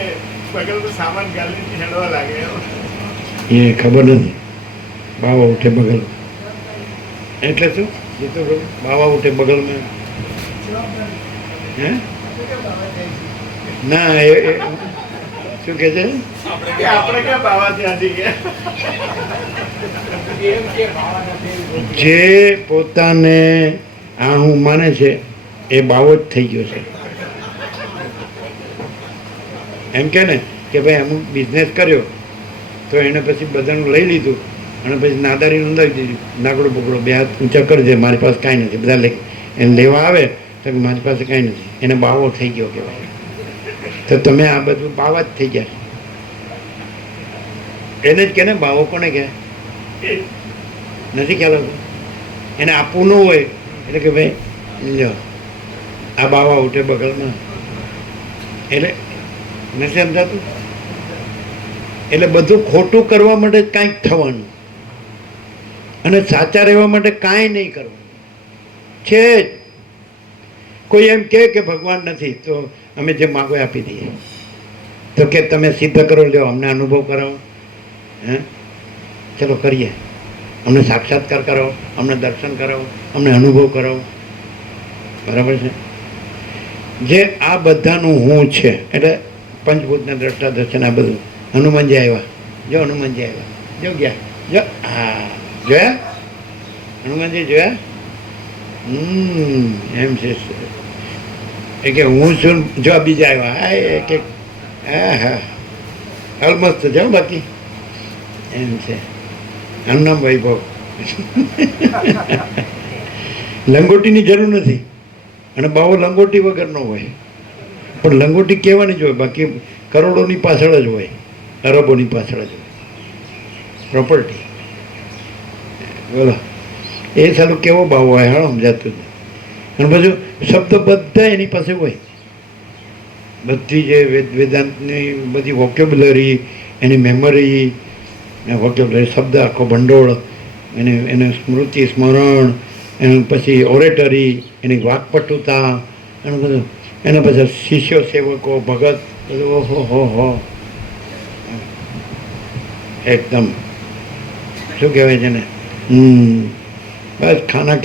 બગલમાં સામાન ગાલીને હેડવા લાગે એ ખબર નથી બાવા ઉઠે બગલ એટલે શું જીતો બાવા ઉઠે બગલમાં હે ના એ શું કહે છે આપણે ક્યાં બાવા ત્યાંથી ગયા જે પોતાને આ હું માને છે એ બાવો જ થઈ ગયો છે એમ કે ને કે ભાઈ અમુક બિઝનેસ કર્યો તો એને પછી બધાનું લઈ લીધું અને પછી નાદારી નોંધાવી દીધી નાગડો બગડો બે હાથ ઊંચા કરજે મારી પાસે કાંઈ નથી બધા એને લેવા આવે તો મારી પાસે કાંઈ નથી એને બાવો થઈ ગયો કહેવાય તો તમે આ બધું બાવા જ થઈ ગયા એને જ કે ને બાવો કોને કહે નથી ખ્યાલ આવતો એને આપવું ન હોય એટલે કે ભાઈ લો આ બાવા ઉઠે બગલમાં એટલે નથી સમજાતું એટલે બધું ખોટું કરવા માટે જ કાંઈક થવાનું અને સાચા રહેવા માટે કાંઈ નહીં કરવાનું છે જ કોઈ એમ કહે કે ભગવાન નથી તો અમે જે માગો આપી દઈએ તો કે તમે સિદ્ધ કરો લ્યો અમને અનુભવ કરાવો હે ચલો કરીએ અમને સાક્ષાત્કાર કરાવો અમને દર્શન કરાવો અમને અનુભવ કરાવો બરાબર છે જે આ બધાનું હું છે એટલે પંચભૂતના દ્રષ્ટા દર્શન આ બધું હનુમાનજી આવ્યા જો હનુમાનજી આવ્યા જો ગયા જો હા જોયા હનુમાનજી જોયા એમ છે એ કે હું શું જો બીજા આવ્યા હા એ કે હા હા ઓલમોસ્ટ જાઓ બાકી એમ છે આનું નામ વૈભવ લંગોટીની જરૂર નથી અને બાવો લંગોટી વગર ન હોય પણ લંગોટી કહેવાની જ હોય બાકી કરોડોની પાછળ જ હોય અરબોની પાછળ જ હોય પ્રોપર્ટી બોલો એ સારું કેવો ભાવ હોય હા સમજાતું જ અને બધું શબ્દ બધા એની પાસે હોય બધી જે વેદાંતની બધી વોકેબ્યુલરી એની મેમરી વોકેબ્યુલરી શબ્દ આખો ભંડોળ એને સ્મૃતિ સ્મરણ એનું પછી ઓરેટરી એની વાકપટુતા એનું બધું એના પછી શિષ્યો સેવકો ભગત બધું ઓહો હો એકદમ શું કહેવાય છે ને બસ ખાના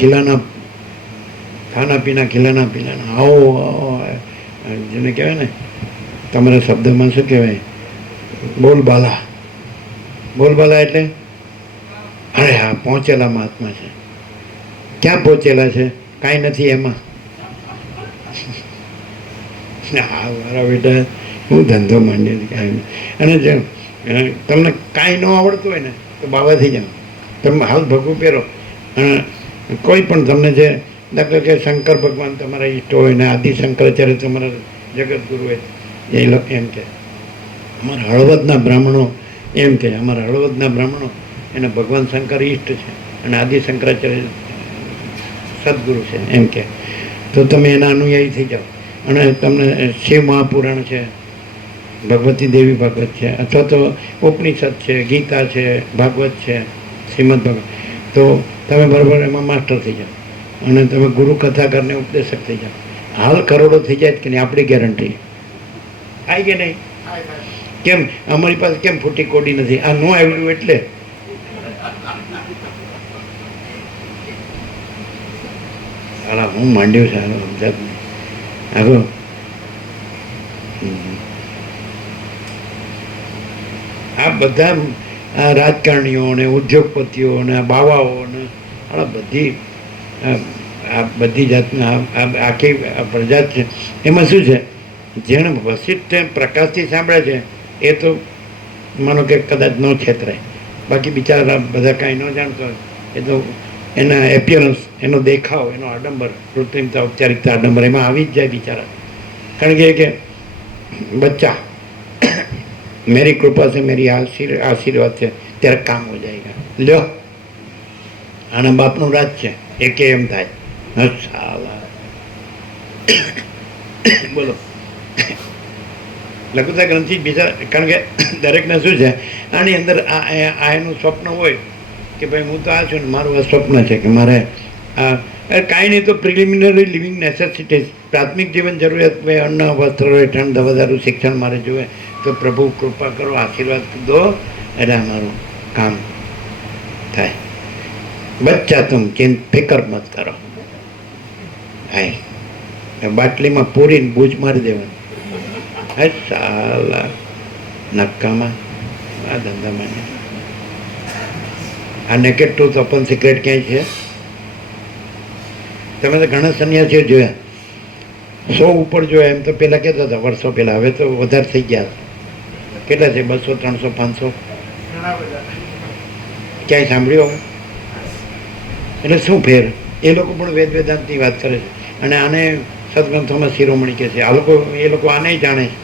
પીના ખીલાના પીલાના આવો જેને કહેવાય ને તમારા શબ્દમાં શું કહેવાય બોલબાલા એટલે અરે હા પહોંચેલા મહાત્મા છે ક્યાં પહોંચેલા છે કાંઈ નથી એમાં હા મારા બેટા હું ધંધો માંડી કાંઈ અને તમને કાંઈ ન આવડતું હોય ને તો બાવા થઈ જાઓ તમે હાલ ભગવું પહેરો અને કોઈ પણ તમને જે દાખલા કે શંકર ભગવાન તમારા ઈષ્ટ હોય ને આદિ શંકરાચાર્ય તમારા જગતગુરુ હોય એ લોકો એમ કે અમારા હળવદના બ્રાહ્મણો એમ કે અમારા હળવદના બ્રાહ્મણો એને ભગવાન શંકર ઈષ્ટ છે અને આદિ શંકરાચાર્ય સદગુરુ છે એમ કે તો તમે એના અનુયાયી થઈ જાઓ અને તમને શિવ મહાપુરાણ છે ભગવતી દેવી ભાગવત છે અથવા તો ઉપનિષદ છે ગીતા છે ભાગવત છે શ્રીમદ ભાગવત તો તમે બરાબર એમાં માસ્ટર થઈ જાઓ અને તમે ગુરુ કથાકારને ઉપદેશક થઈ જાઓ હાલ કરોડો થઈ જાય કે નહીં આપણી ગેરંટી આવી કે નહીં કેમ અમારી પાસે કેમ ફૂટી કોડી નથી આ ન આવ્યું એટલે હાલા હું માંડ્યો છે હાલો સમજાત નહીં હાલો આ બધા આ રાજકારણીઓ ને ઉદ્યોગપતિઓ ને બાવાઓ ને આ બધી જાતના આખી પ્રજા છે એમાં શું છે જેણે વસિષ્ઠ પ્રકાશથી સાંભળે છે એ તો માનો કે કદાચ ન છેતરાય બાકી બિચારા બધા કાંઈ ન જાણતો હોય એ તો એના એપિયરન્સ એનો દેખાવ એનો આડંબર કૃત્રિમતા ઔપચારિકતા આડંબર એમાં આવી જ જાય બિચારા કારણ કે બચ્ચા मेरी कृपा से मेरी आशीर्वाद છે ત્યારે કામ હો જાયગા લ્યો આના બાપનું રાજ છે એ કે એમ થાય સાલા બોલો લઘુતા ગ્રંથિ બીજા, કારણ કે દરેકને શું છે આની અંદર આ એનું સ્વપ્ન હોય કે ભાઈ હું તો આ છું ને મારું આ સ્વપ્ન છે કે મારે આ કાંઈ નહીં તો પ્રિલિમિનરી લિવિંગ નેસેસિટીઝ, પ્રાથમિક જીવન જરૂરિયાત ભાઈ અન્ન વસ્ત્ર રહેઠાણ દવાદારું શિક્ષણ મારે જોઈએ, તો પ્રભુ કૃપા કરો આશીર્વાદ દો એટલે અમારું કામ થાય. બચ્ચા તુમ ચિંત ફિકર મત કરો. હાય બાટલીમાં પૂરીને બૂચ મારી દેવાનું. હે સાલા નક્કામાં આ ધંધામાં આ નેકેડ ટ્રુથ ઓપન સિક્રેટ ક્યાંય છે? તમે તો ઘણા સંન્યાસીઓ જોયા, 100 ઉપર જોયા. એમ તો પહેલાં કહેતા હતા વર્ષો પહેલાં, હવે તો વધારે થઈ ગયા. કેટલા છે? 200, 300, 500 ક્યાંય સાંભળ્યું હવે? એટલે શું ફેર? એ લોકો પણ વેદાંતની વાત કરે છે અને આને સદગ્રંથોમાં શિરોમણી કહે છે. એ લોકો આને જાણે છે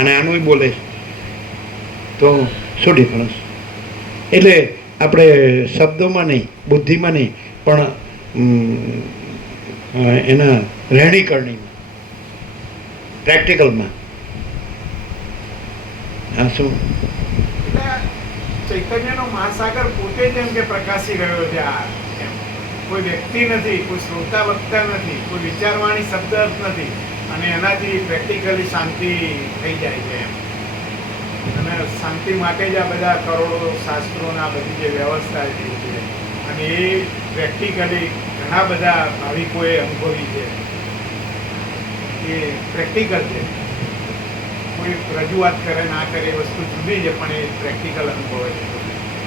અને આનું બોલે છે, તો શું ડિફરન્સ? એટલે આપણે શબ્દોમાં નહીં, બુદ્ધિમાં નહીં, પણ એના રહેણીકરણીમાં, પ્રેક્ટિકલમાં આ શું? ચૈતન્યનો મહાસાગર પોતે જ એમ કે પ્રકાશી રહ્યો છે. આ કોઈ વ્યક્તિ નથી, કોઈ શ્રોતા વક્તા નથી, કોઈ વિચારવાણી શબ્દ નથી, અને એનાથી પ્રેક્ટિકલી શાંતિ થઈ જાય છે એમ. અને શાંતિ માટે જ આ બધા કરોડો શાસ્ત્રોના બધી જે વ્યવસ્થા થઈ છે, અને એ પ્રેક્ટિકલી ઘણા બધા ભાવિકોએ અનુભવી છે. એ પ્રેક્ટિકલ છે. કોઈ રજૂઆત કરે ના કરે વસ્તુ જુદી છે, પણ એ પ્રેક્ટિકલ અનુભવે છે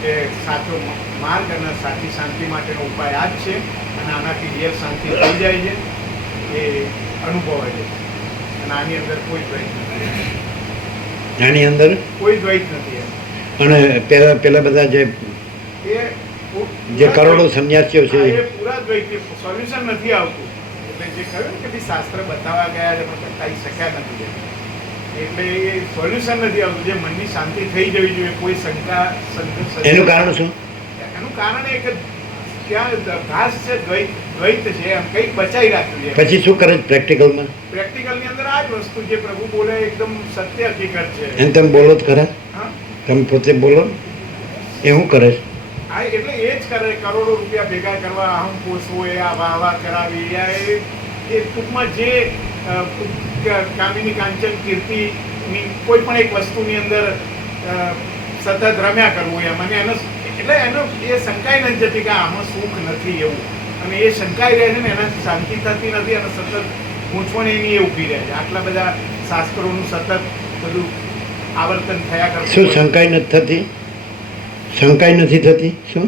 કે સાચો માર્ગ અને સાચી શાંતિ માટેનો ઉપાય આ જ છે, અને આનાથી રિયલ શાંતિ થઈ જાય છે, એ અનુભવે છે. અને આની અંદર કોઈ દ્વૈત નથી. આની અંદર કોઈ દ્વૈત નથી. અને પેલા બધા જે કરોડો સંન્યાસીઓ છે એ પૂરા દ્વૈત, સોલ્યુશન નથી આવતું. એટલે જે કહ્યું કે ભાઈ શાસ્ત્ર બતાવવા ગયા છે પણ બતાવી શક્યા નથી, એટલે એ સોલ્યુશન નથી આવતું. જે મનની શાંતિ થઈ જવી જોઈએ, કોઈ શંકા. એનું કારણ શું? એનું કારણ એ કે ત્યાં ઘાસ છે, દ્વૈત છે, એમ કંઈક બચાવી રાખ્યું છે. પછી શું કરે પ્રેક્ટિકલમાં? પ્રેક્ટિકલની અંદર આ જ વસ્તુ જે પ્રભુ બોલે એકદમ સત્ય હકીકત છે. એમ તમે બોલો જ ખરા? તમે પોતે બોલો એ શું કરે છે? હા, એટલે એ જ કરે. કરોડો રૂપિયા ભેગા કરવા, અહમ પોષવો, એ આ વાહ કરાવી, એ ટૂંકમાં જે કામિની કાંચન કીર્તિની કોઈ પણ એક વસ્તુની અંદર સતત રમ્યા કરવું એમ. અને એનો એટલે એનો એ શંકાઈ નથી જતી કે આમાં સુખ નથી એવું, અને એ શંકાઈ રહે છે ને એનાથી શાંતિ થતી નથી, અને સતત ગૂંચવણ એની એ ઊભી રહે છે. આટલા બધા શાસ્ત્રોનું સતત બધું આવર્તન થયા કરતું. શું શંકાઈ નથી થતી? શંકાઈ નથી થતી શું?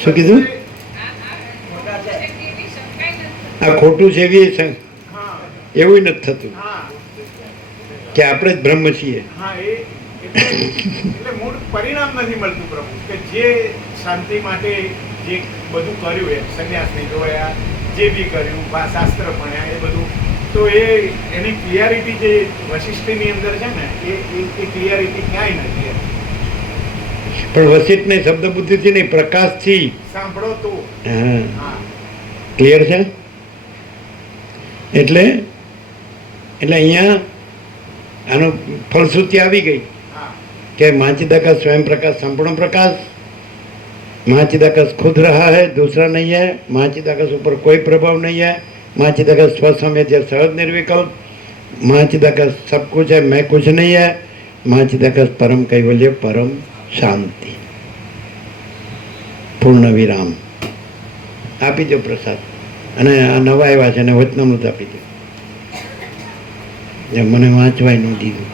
શું કીધું? આ ખોટું છે એવું નથી થતું કે આપણે જ બ્રહ્મ છીએ. એટલે મૂળ પરિણામ નથી મળતું પ્રભુ, કે જે શાંતિ માટે જે બધું કર્યું એમ, સંન્યાસ નહીં જોયા, જે બી કર્યું, શાસ્ત્ર ભણ્યા, એ બધું, તો એની ક્લિયરિટી જે વશિષ્ઠની અંદર છે ને, એ ક્લિયરિટી ક્યાંય નથી એમ. પણ વસિષ્ઠ ને શબ્દ બુદ્ધિથી નહીં, પ્રકાશથી સાંભળો તો ક્લિયર છે. એટલે અહીંયા આનો ફલશ્રુતિ આવી ગઈ कि महाचिदाकाश स्वयं प्रकाश संपूर्ण प्रकाश, महाचिदाकाश खुद रहा है, दूसरा नहीं है, महाचिदाकाश ऊपर कोई प्रभाव नहीं है, महाचिदाकाश स्वसंवेद्य सहज निर्विकल्प, महाचिदाकाश सब कुछ है, मैं कुछ नहीं है, महाचिदाकाश परम कैवल्य, परम शांति. पूर्ण विराम आपी दो प्रसाद. અને આ નવા આવ્યા છે અને વચનામૃત આપી દો. મને વાંચવાય ન દીધું.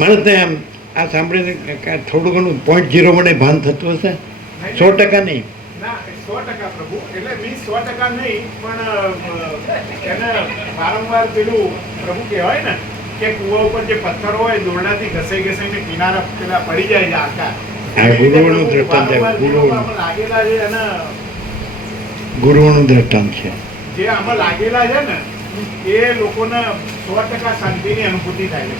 માણસને આમ આ સાંભળીને થોડું ઘણું 0.0 મને ભાન થતું હશે. 100% નહીં. 100% પ્રભુ, એટલે 100% નહીં, પણ એને વારંવાર પેલું પ્રભુ કહેવાય ને કે કુવા ઉપર જે પથ્થરો હોય દોરડાથી ઘસાઈને કિનારા પેલા પડી જાય છે આકાર. ગુરુઓનું દ્રષ્ટાંત છે. લાગેલા છે અને ગુરુઓનું દ્રષ્ટાંત છે. જે આમાં લાગેલા છે ને એ લોકોને 100% શાંતિની અનુભૂતિ થાય છે.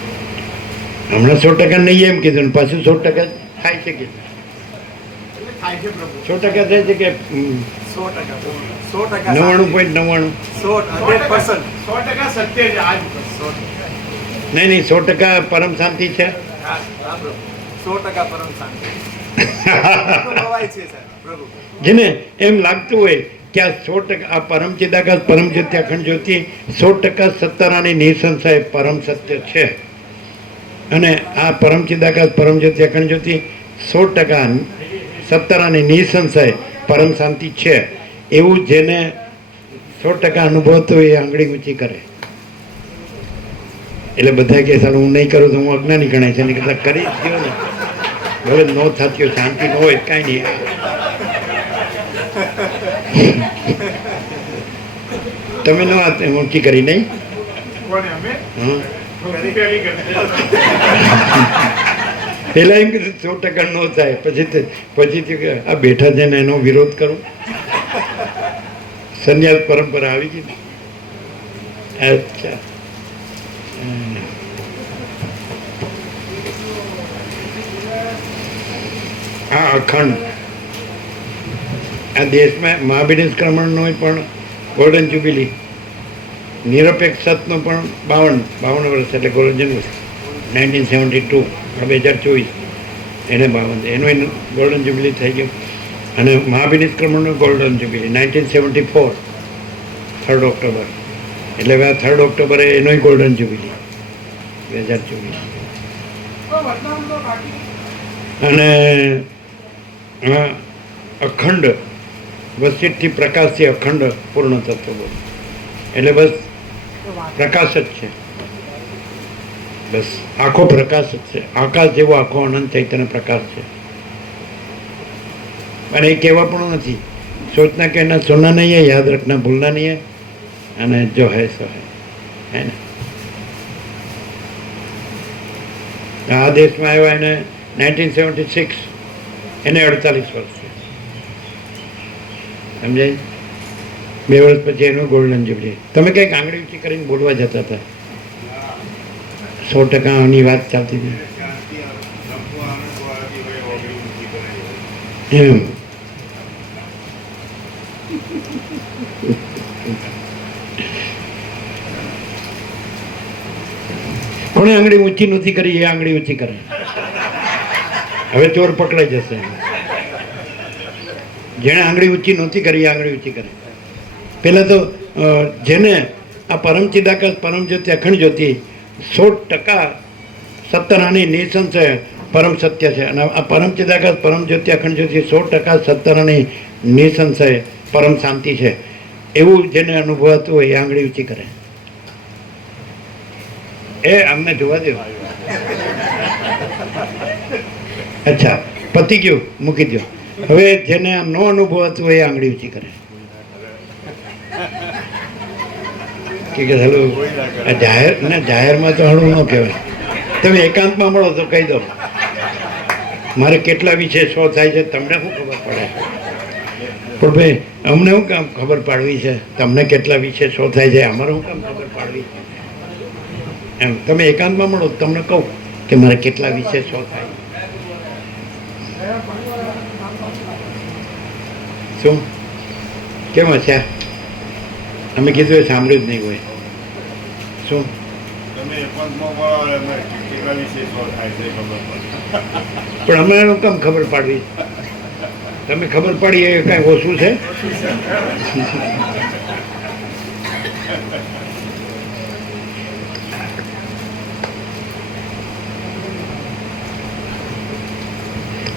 હમણાં 100% નહીં એમ કીધું, પાછું 100% થાય છે કે એટલે થાય છે પ્રભુ. 100% થાય છે કે 100% પૂર્ણ. 99.99? 100% સત્ય છે આજ. નહીં નહીં, 100% પરમ શાંતિ છે. 100% પરમ શાંતિ. જેને એમ લાગતું હોય કે આ 100% આ પરમ ચિદાકાશ પરમ જ્યોતિ અખંડ જ્યોતિ 100% સત્તરાની નિસંશય પરમ સત્ય છે, અને આ પરમ ચિદાકાશ પરમ જ્યોતિ અખંડ જ્યોતિ 100% સત્તરાની નિસંશય પરમ શાંતિ છે, એવું જેને 100% અનુભવતું હોય એ આંગળી ઊંચી કરે. એટલે બધા કે સારું હું નહીં કરું તો હું અજ્ઞાની ગણાય છે, એની કરતાં કરી જ દો ને. ભલે ન થતી હોય, શાંતિ ન હોય, કાંઈ નહીં. તમે નો ઊંચી કરી નહીં? કોને અમે? હં. પહેલી કરી. પેલા એમ કીધું 100% ન થાય, પછીથી કે આ બેઠા છે ને એનો વિરોધ કરું. સંન્યાસ પરંપરા આવી ગઈ. અચ્છા. આ અખંડ આ દેશમાં મહાબિનિષ્ક્રમણનો પણ ગોલ્ડન જ્યુબિલી, નિરપેક્ષ સતનો પણ 52 વર્ષ, એટલે ગોલ્ડન જ્યુબિલી 1972, 2024 એને 52, એનું ગોલ્ડન જ્યુબિલી થઈ ગયું. અને મહાબિનિષ્ક્રમણનું ગોલ્ડન જ્યુબિલી 1974, 3rd ઓક્ટોબર, એટલે હવે 3rd ઓક્ટોબરે એનોય ગોલ્ડન જ્યુબિલી 2024. અને અખંડ વસિષ્ઠથી પ્રકાશથી અખંડ પૂર્ણ તત્વ બોલ, એટલે બસ પ્રકાશ જ છે, બસ આખો પ્રકાશ જ છે. આકાશ જેવો આખો અનંત ચૈતન્ય પ્રકાશ છે. અને એ કહેવા પણ નથી. સોચના કહેના સોના નહીં હે, યાદ રખના ભૂલના નહીં હે, અને જો હે સો હે ને. આ દેશમાં આવ્યા એને 1976, એને 48 વર્ષ છે, સમજાય? 2 વર્ષ પછી એનું ગોલ્ડન જ્યુબિલી. તમે કંઈક આંગળી ઊંચી કરીને બોલવા જતા હતા, 100%ની વાત ચાલતી હતી એમ. કોણે આંગળી ઊંચી નથી કરી એ આંગળી ઊંચી કરે. હવે ચોર પકડાઈ જશે. જેણે આંગળી ઊંચી નહોતી કરી એ આંગળી ઊંચી કરે. પહેલાં તો જેને આ પરમ ચિદાકાશ પરમ જ્યોતિ અખંડ જ્યોતિ 100% સત્તરાની નિસંશય પરમ સત્ય છે, અને આ પરમ ચિદાકાશ પરમ જ્યોતિ અખંડ જ્યોતિ 100% સત્તરાની નિસંશય પરમ શાંતિ છે, એવું જેને અનુભવાતું હોય એ આંગળી ઊંચી કરે. એ અમને જોવા દો. અચ્છા, પતી ગયું, મૂકી દો. હવે જેને આ ન અનુભવાતું હોય એ આંગળી ઊંચી કરે. કે ચાલો જાહેરમાં તો હળવું ન કહેવાય. તમે એકાંતમાં મળો તો કહી દો મારે કેટલા વિશે 100 થાય છે, તમને શું ખબર પડે? પણ ભાઈ અમને શું કામ ખબર પાડવી છે? તમને કેટલા વિશે 100 થાય છે, અમારે શું કામ ખબર પાડવી છે? એમ તમે એકાંતમાં મળો તમને કહું કે મારે કેટલા વિશે 100 થાય. શું કેમ છે? અમે કીધું એ સાંભળ્યું જ નહીં હોય. શું પણ અમે એનું કેમ ખબર પાડવી? તમે ખબર પાડી એ કાંઈ ઓછું છે?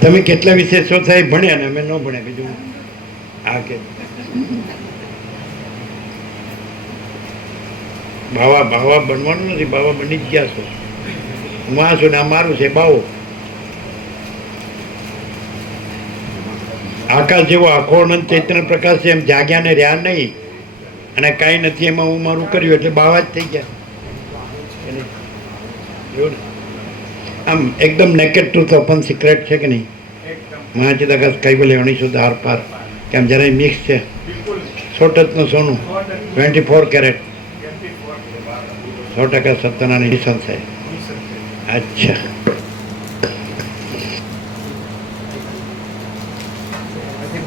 તમે કેટલા વિશે 100 થાય ભણ્યા ને અમે ન ભણ્યા. બીજું આ કે બાવા બનવાનું નથી, બાવા બની જ ગયા છો. હું આ છું ને આ મારું છે બાવો. આકાશ જેવો આખો અનંત ચૈતન્ય પ્રકાશ છે, એમ જાગ્યા ને રહ્યા નહીં, અને કાંઈ નથી એમાં હું મારું કર્યું એટલે બાવા જ થઈ ગયા. આમ એકદમ નેકેડ ટ્રુથ ઓપન સિક્રેટ છે કે નહીં? મહાચિદાકાશ કૈવલ્ય 19 આર પાર, કે આમ જરાય મિક્સ છે. 100% સોનું, 24 કેરેટ, 100% સત્યના નિશાન છે. અચ્છા,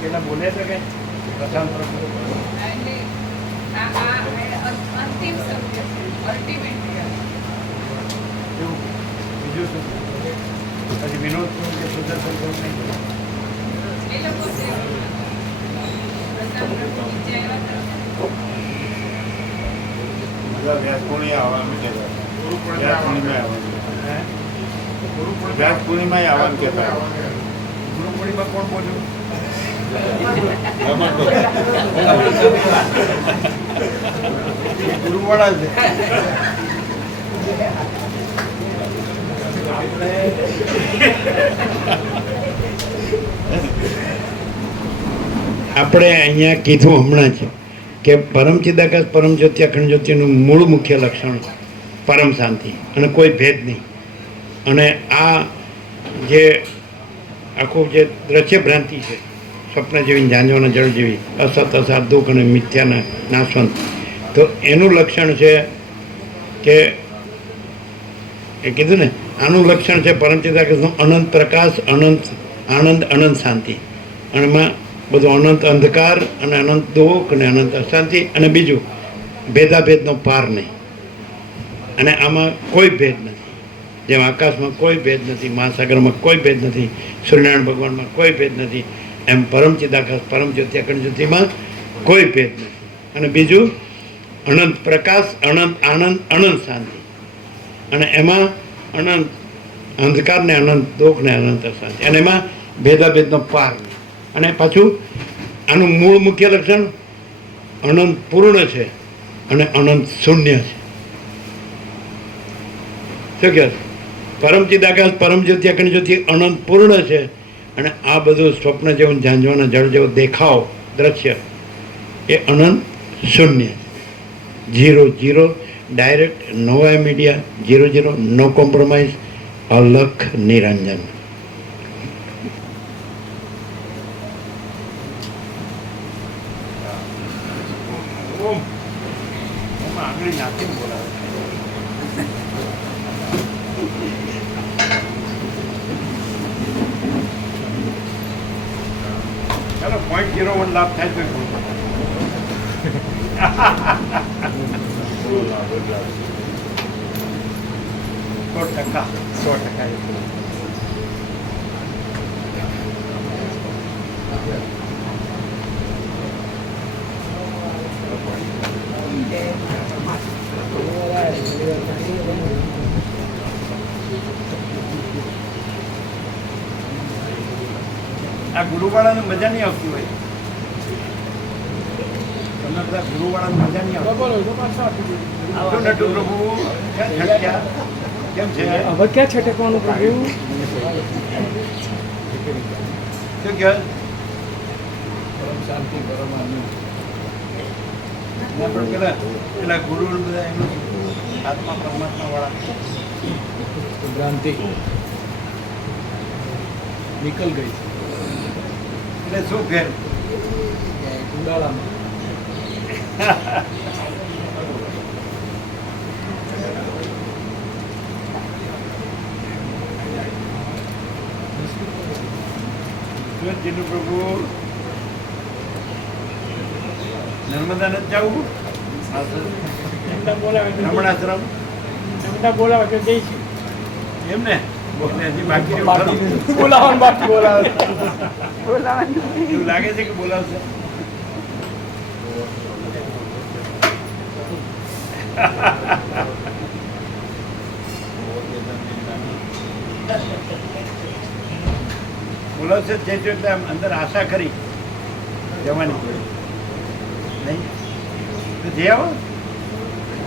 પેલા બોલે છે કે પ્રશાંત પ્રભુ એટલે અંતિમ શબ્દ છે, અલ્ટિમેટ. એવું બીજું શું પછી વિનોદ શું કે સુદર્શન શું નહીં એ લોકો છે પ્રશાંત પ્રભુ નીચે આવ્યા હતા. વ્યાસ પૂર્ણિમા આવવાનું કહેતા ગુરુ વ્યાસ પૂર્ણિમા પૂર્ણિમા વ્યાસ પૂર્ણિમા આવવાનું કહેતા ગુરુ પૂર્ણિમા કોણ બોલ્યું? ગુરુવાળા છે. આપણે અહીંયા કીધું હમણાં જ કે પરમ ચિદાકાશ પરમ જ્યોતિ અખંડ જ્યોતિનું મૂળ મુખ્ય લક્ષણ પરમ શાંતિ અને કોઈ ભેદ નહીં. અને આ જે આખું જે દ્રશ્ય ભ્રાંતિ છે, સ્વપ્ન જેવી, ઝાંઝવાના જળ જેવી, અસત અસાત દુઃખ અને મિથ્યાના નાશવંત, તો એનું લક્ષણ છે કે એ કીધું ને, આનું લક્ષણ છે પરમ ચિદાકાશનું અનંત પ્રકાશ, અનંત આનંદ, અનંત શાંતિ. અને એમાં બધું અનંત અંધકાર અને અનંત દુઃખ અને અનંત અશાંતિ, અને બીજું ભેદાભેદનો પાર નહીં. અને આમાં કોઈ ભેદ નથી. જેમ આકાશમાં કોઈ ભેદ નથી, મહાસાગરમાં કોઈ ભેદ નથી, સૂર્યનારાયણ ભગવાનમાં કોઈ ભેદ નથી, એમ પરમ ચિદાકાશ પરમ જ્યોતિ અખંડ જ્યોતિમાં કોઈ ભેદ નથી. અને બીજું અનંત પ્રકાશ, અનંત આનંદ, અનંત શાંતિ. અને એમાં અનંત અંધકાર ને અનંત દુઃખ ને અનંત અશાંતિ, અને એમાં ભેદાભેદનો પાર નહીં. અને પાછું આનું મૂળ મુખ્ય લક્ષણ અનંત પૂર્ણ છે અને અનંત શૂન્ય છે. શું કહે? પરમ ચિદાકાશ પરમ જ્યોતિ અખંડ જ્યોતિ અનંત પૂર્ણ છે, અને આ બધું સ્વપ્ન જેવું, ઝાંઝવાના જળ જેવો દેખાવ દ્રશ્ય એ અનંત શૂન્ય, 0 ડાયરેક્ટ, નો મીડિયા, 0 નો કોમ્પ્રોમાઇઝ, અલખ નિરંજન. ઓમ ઓમાં આંગળી નાખીને બોલાવે. ચાલો 0.01 લાભ થાય તો બોલો. 100%. આ ગુરુવાળાને મજા નહીં આવતી હોય. તમને બધા ગુરુવાળાને મજા નહીં આવતી. શું નટુ પ્રભુ ક્યાં છટક્યા? કેમ છે? હવે ક્યાં છટકવાનું પ્રભુ? શું કહે? ના, પણ પેલા ગુરુ બધા એનું આત્મા પરમાત્મા વાળા ભ્રાંતિ નીકળ ગઈ એટલે શું ફેર? ઉડાળામાં. જીનું પ્રભુ નર્મદા નથી જવું? રમણાશ્રમ બોલાવે કે જઈશું એમ ને? હજી બાકી રહ્યું ખરું. બોલાવાનું બાકી બોલાવે એવું લાગે છે કે બોલાવશે? બોલાવશે જ જઈશું એટલે આમ અંદર આશા કરી જવાની નહીં તો જઈ આવો.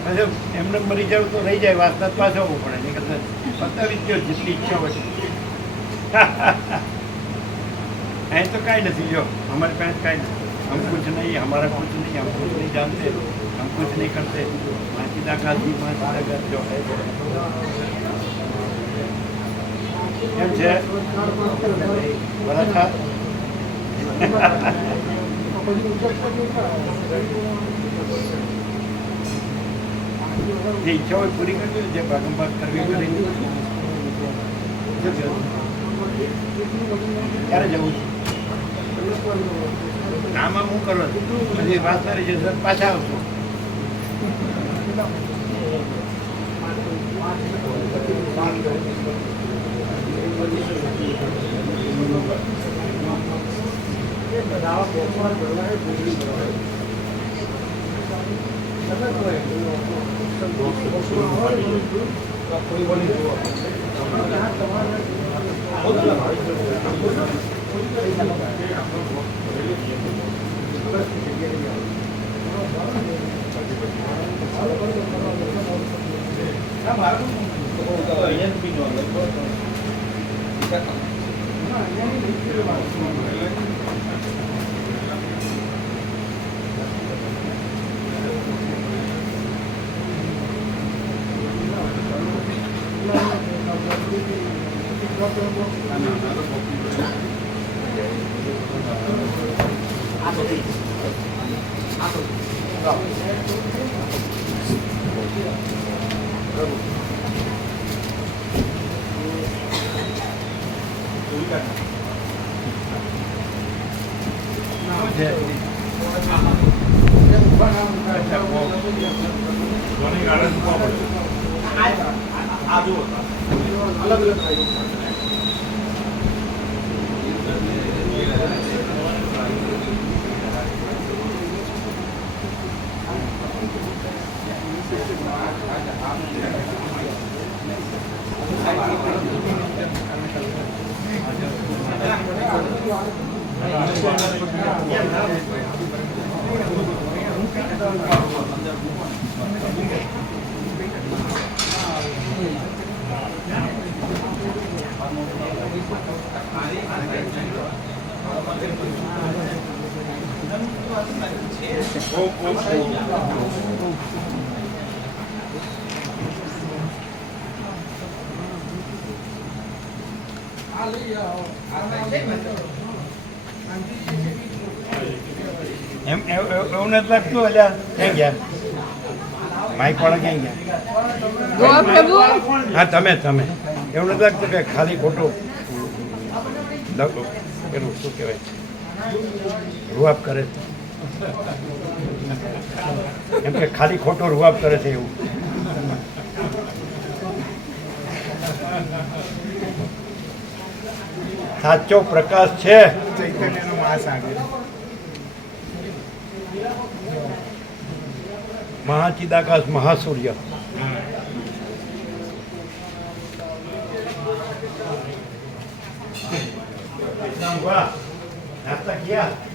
પછી એમને મરી જાવ તો રહી જાય, વાસના પાછો આવવું પડે. નહીં કરતા પતાવી જ ગયો જેટલી ઈચ્છા હોય. અહીં તો કાંઈ નથી. જો हमारे पास कांई नहीं, हम कुछ नहीं, हमारा कुछ नहीं, हम कुछ नहीं जानते, हम कुछ नहीं करते. माँ चिदाकाश जी, माँ चिदाकाश जो है કેમ છે? વરસાદ જે ઈચ્છા હોય પૂરી કરજો, જે ભાગંભાગ કરવી કરી. ક્યારે જવું છે? આમાં હું કરો હજી વાસનારી છે સર પાછા આવશું એમ એવું નથી લાગતું અલ્યા ક્યાં ગયા માઇક વાળા ક્યાં ગયા ગોવા પ્રભુ હા તમે એવું નથી લાગતું કે ખાલી ખોટું પેલું શું કહેવાય રૂઆબ કરે છે એમ કે ખાલી ખોટો રૂઆબ કરે છે એવું સાચો પ્રકાશ છે ચૈતન્યનો મહાસાગર મહાચિદાકાશ મહાસૂર્ય વાહ નાસ્તા કિયા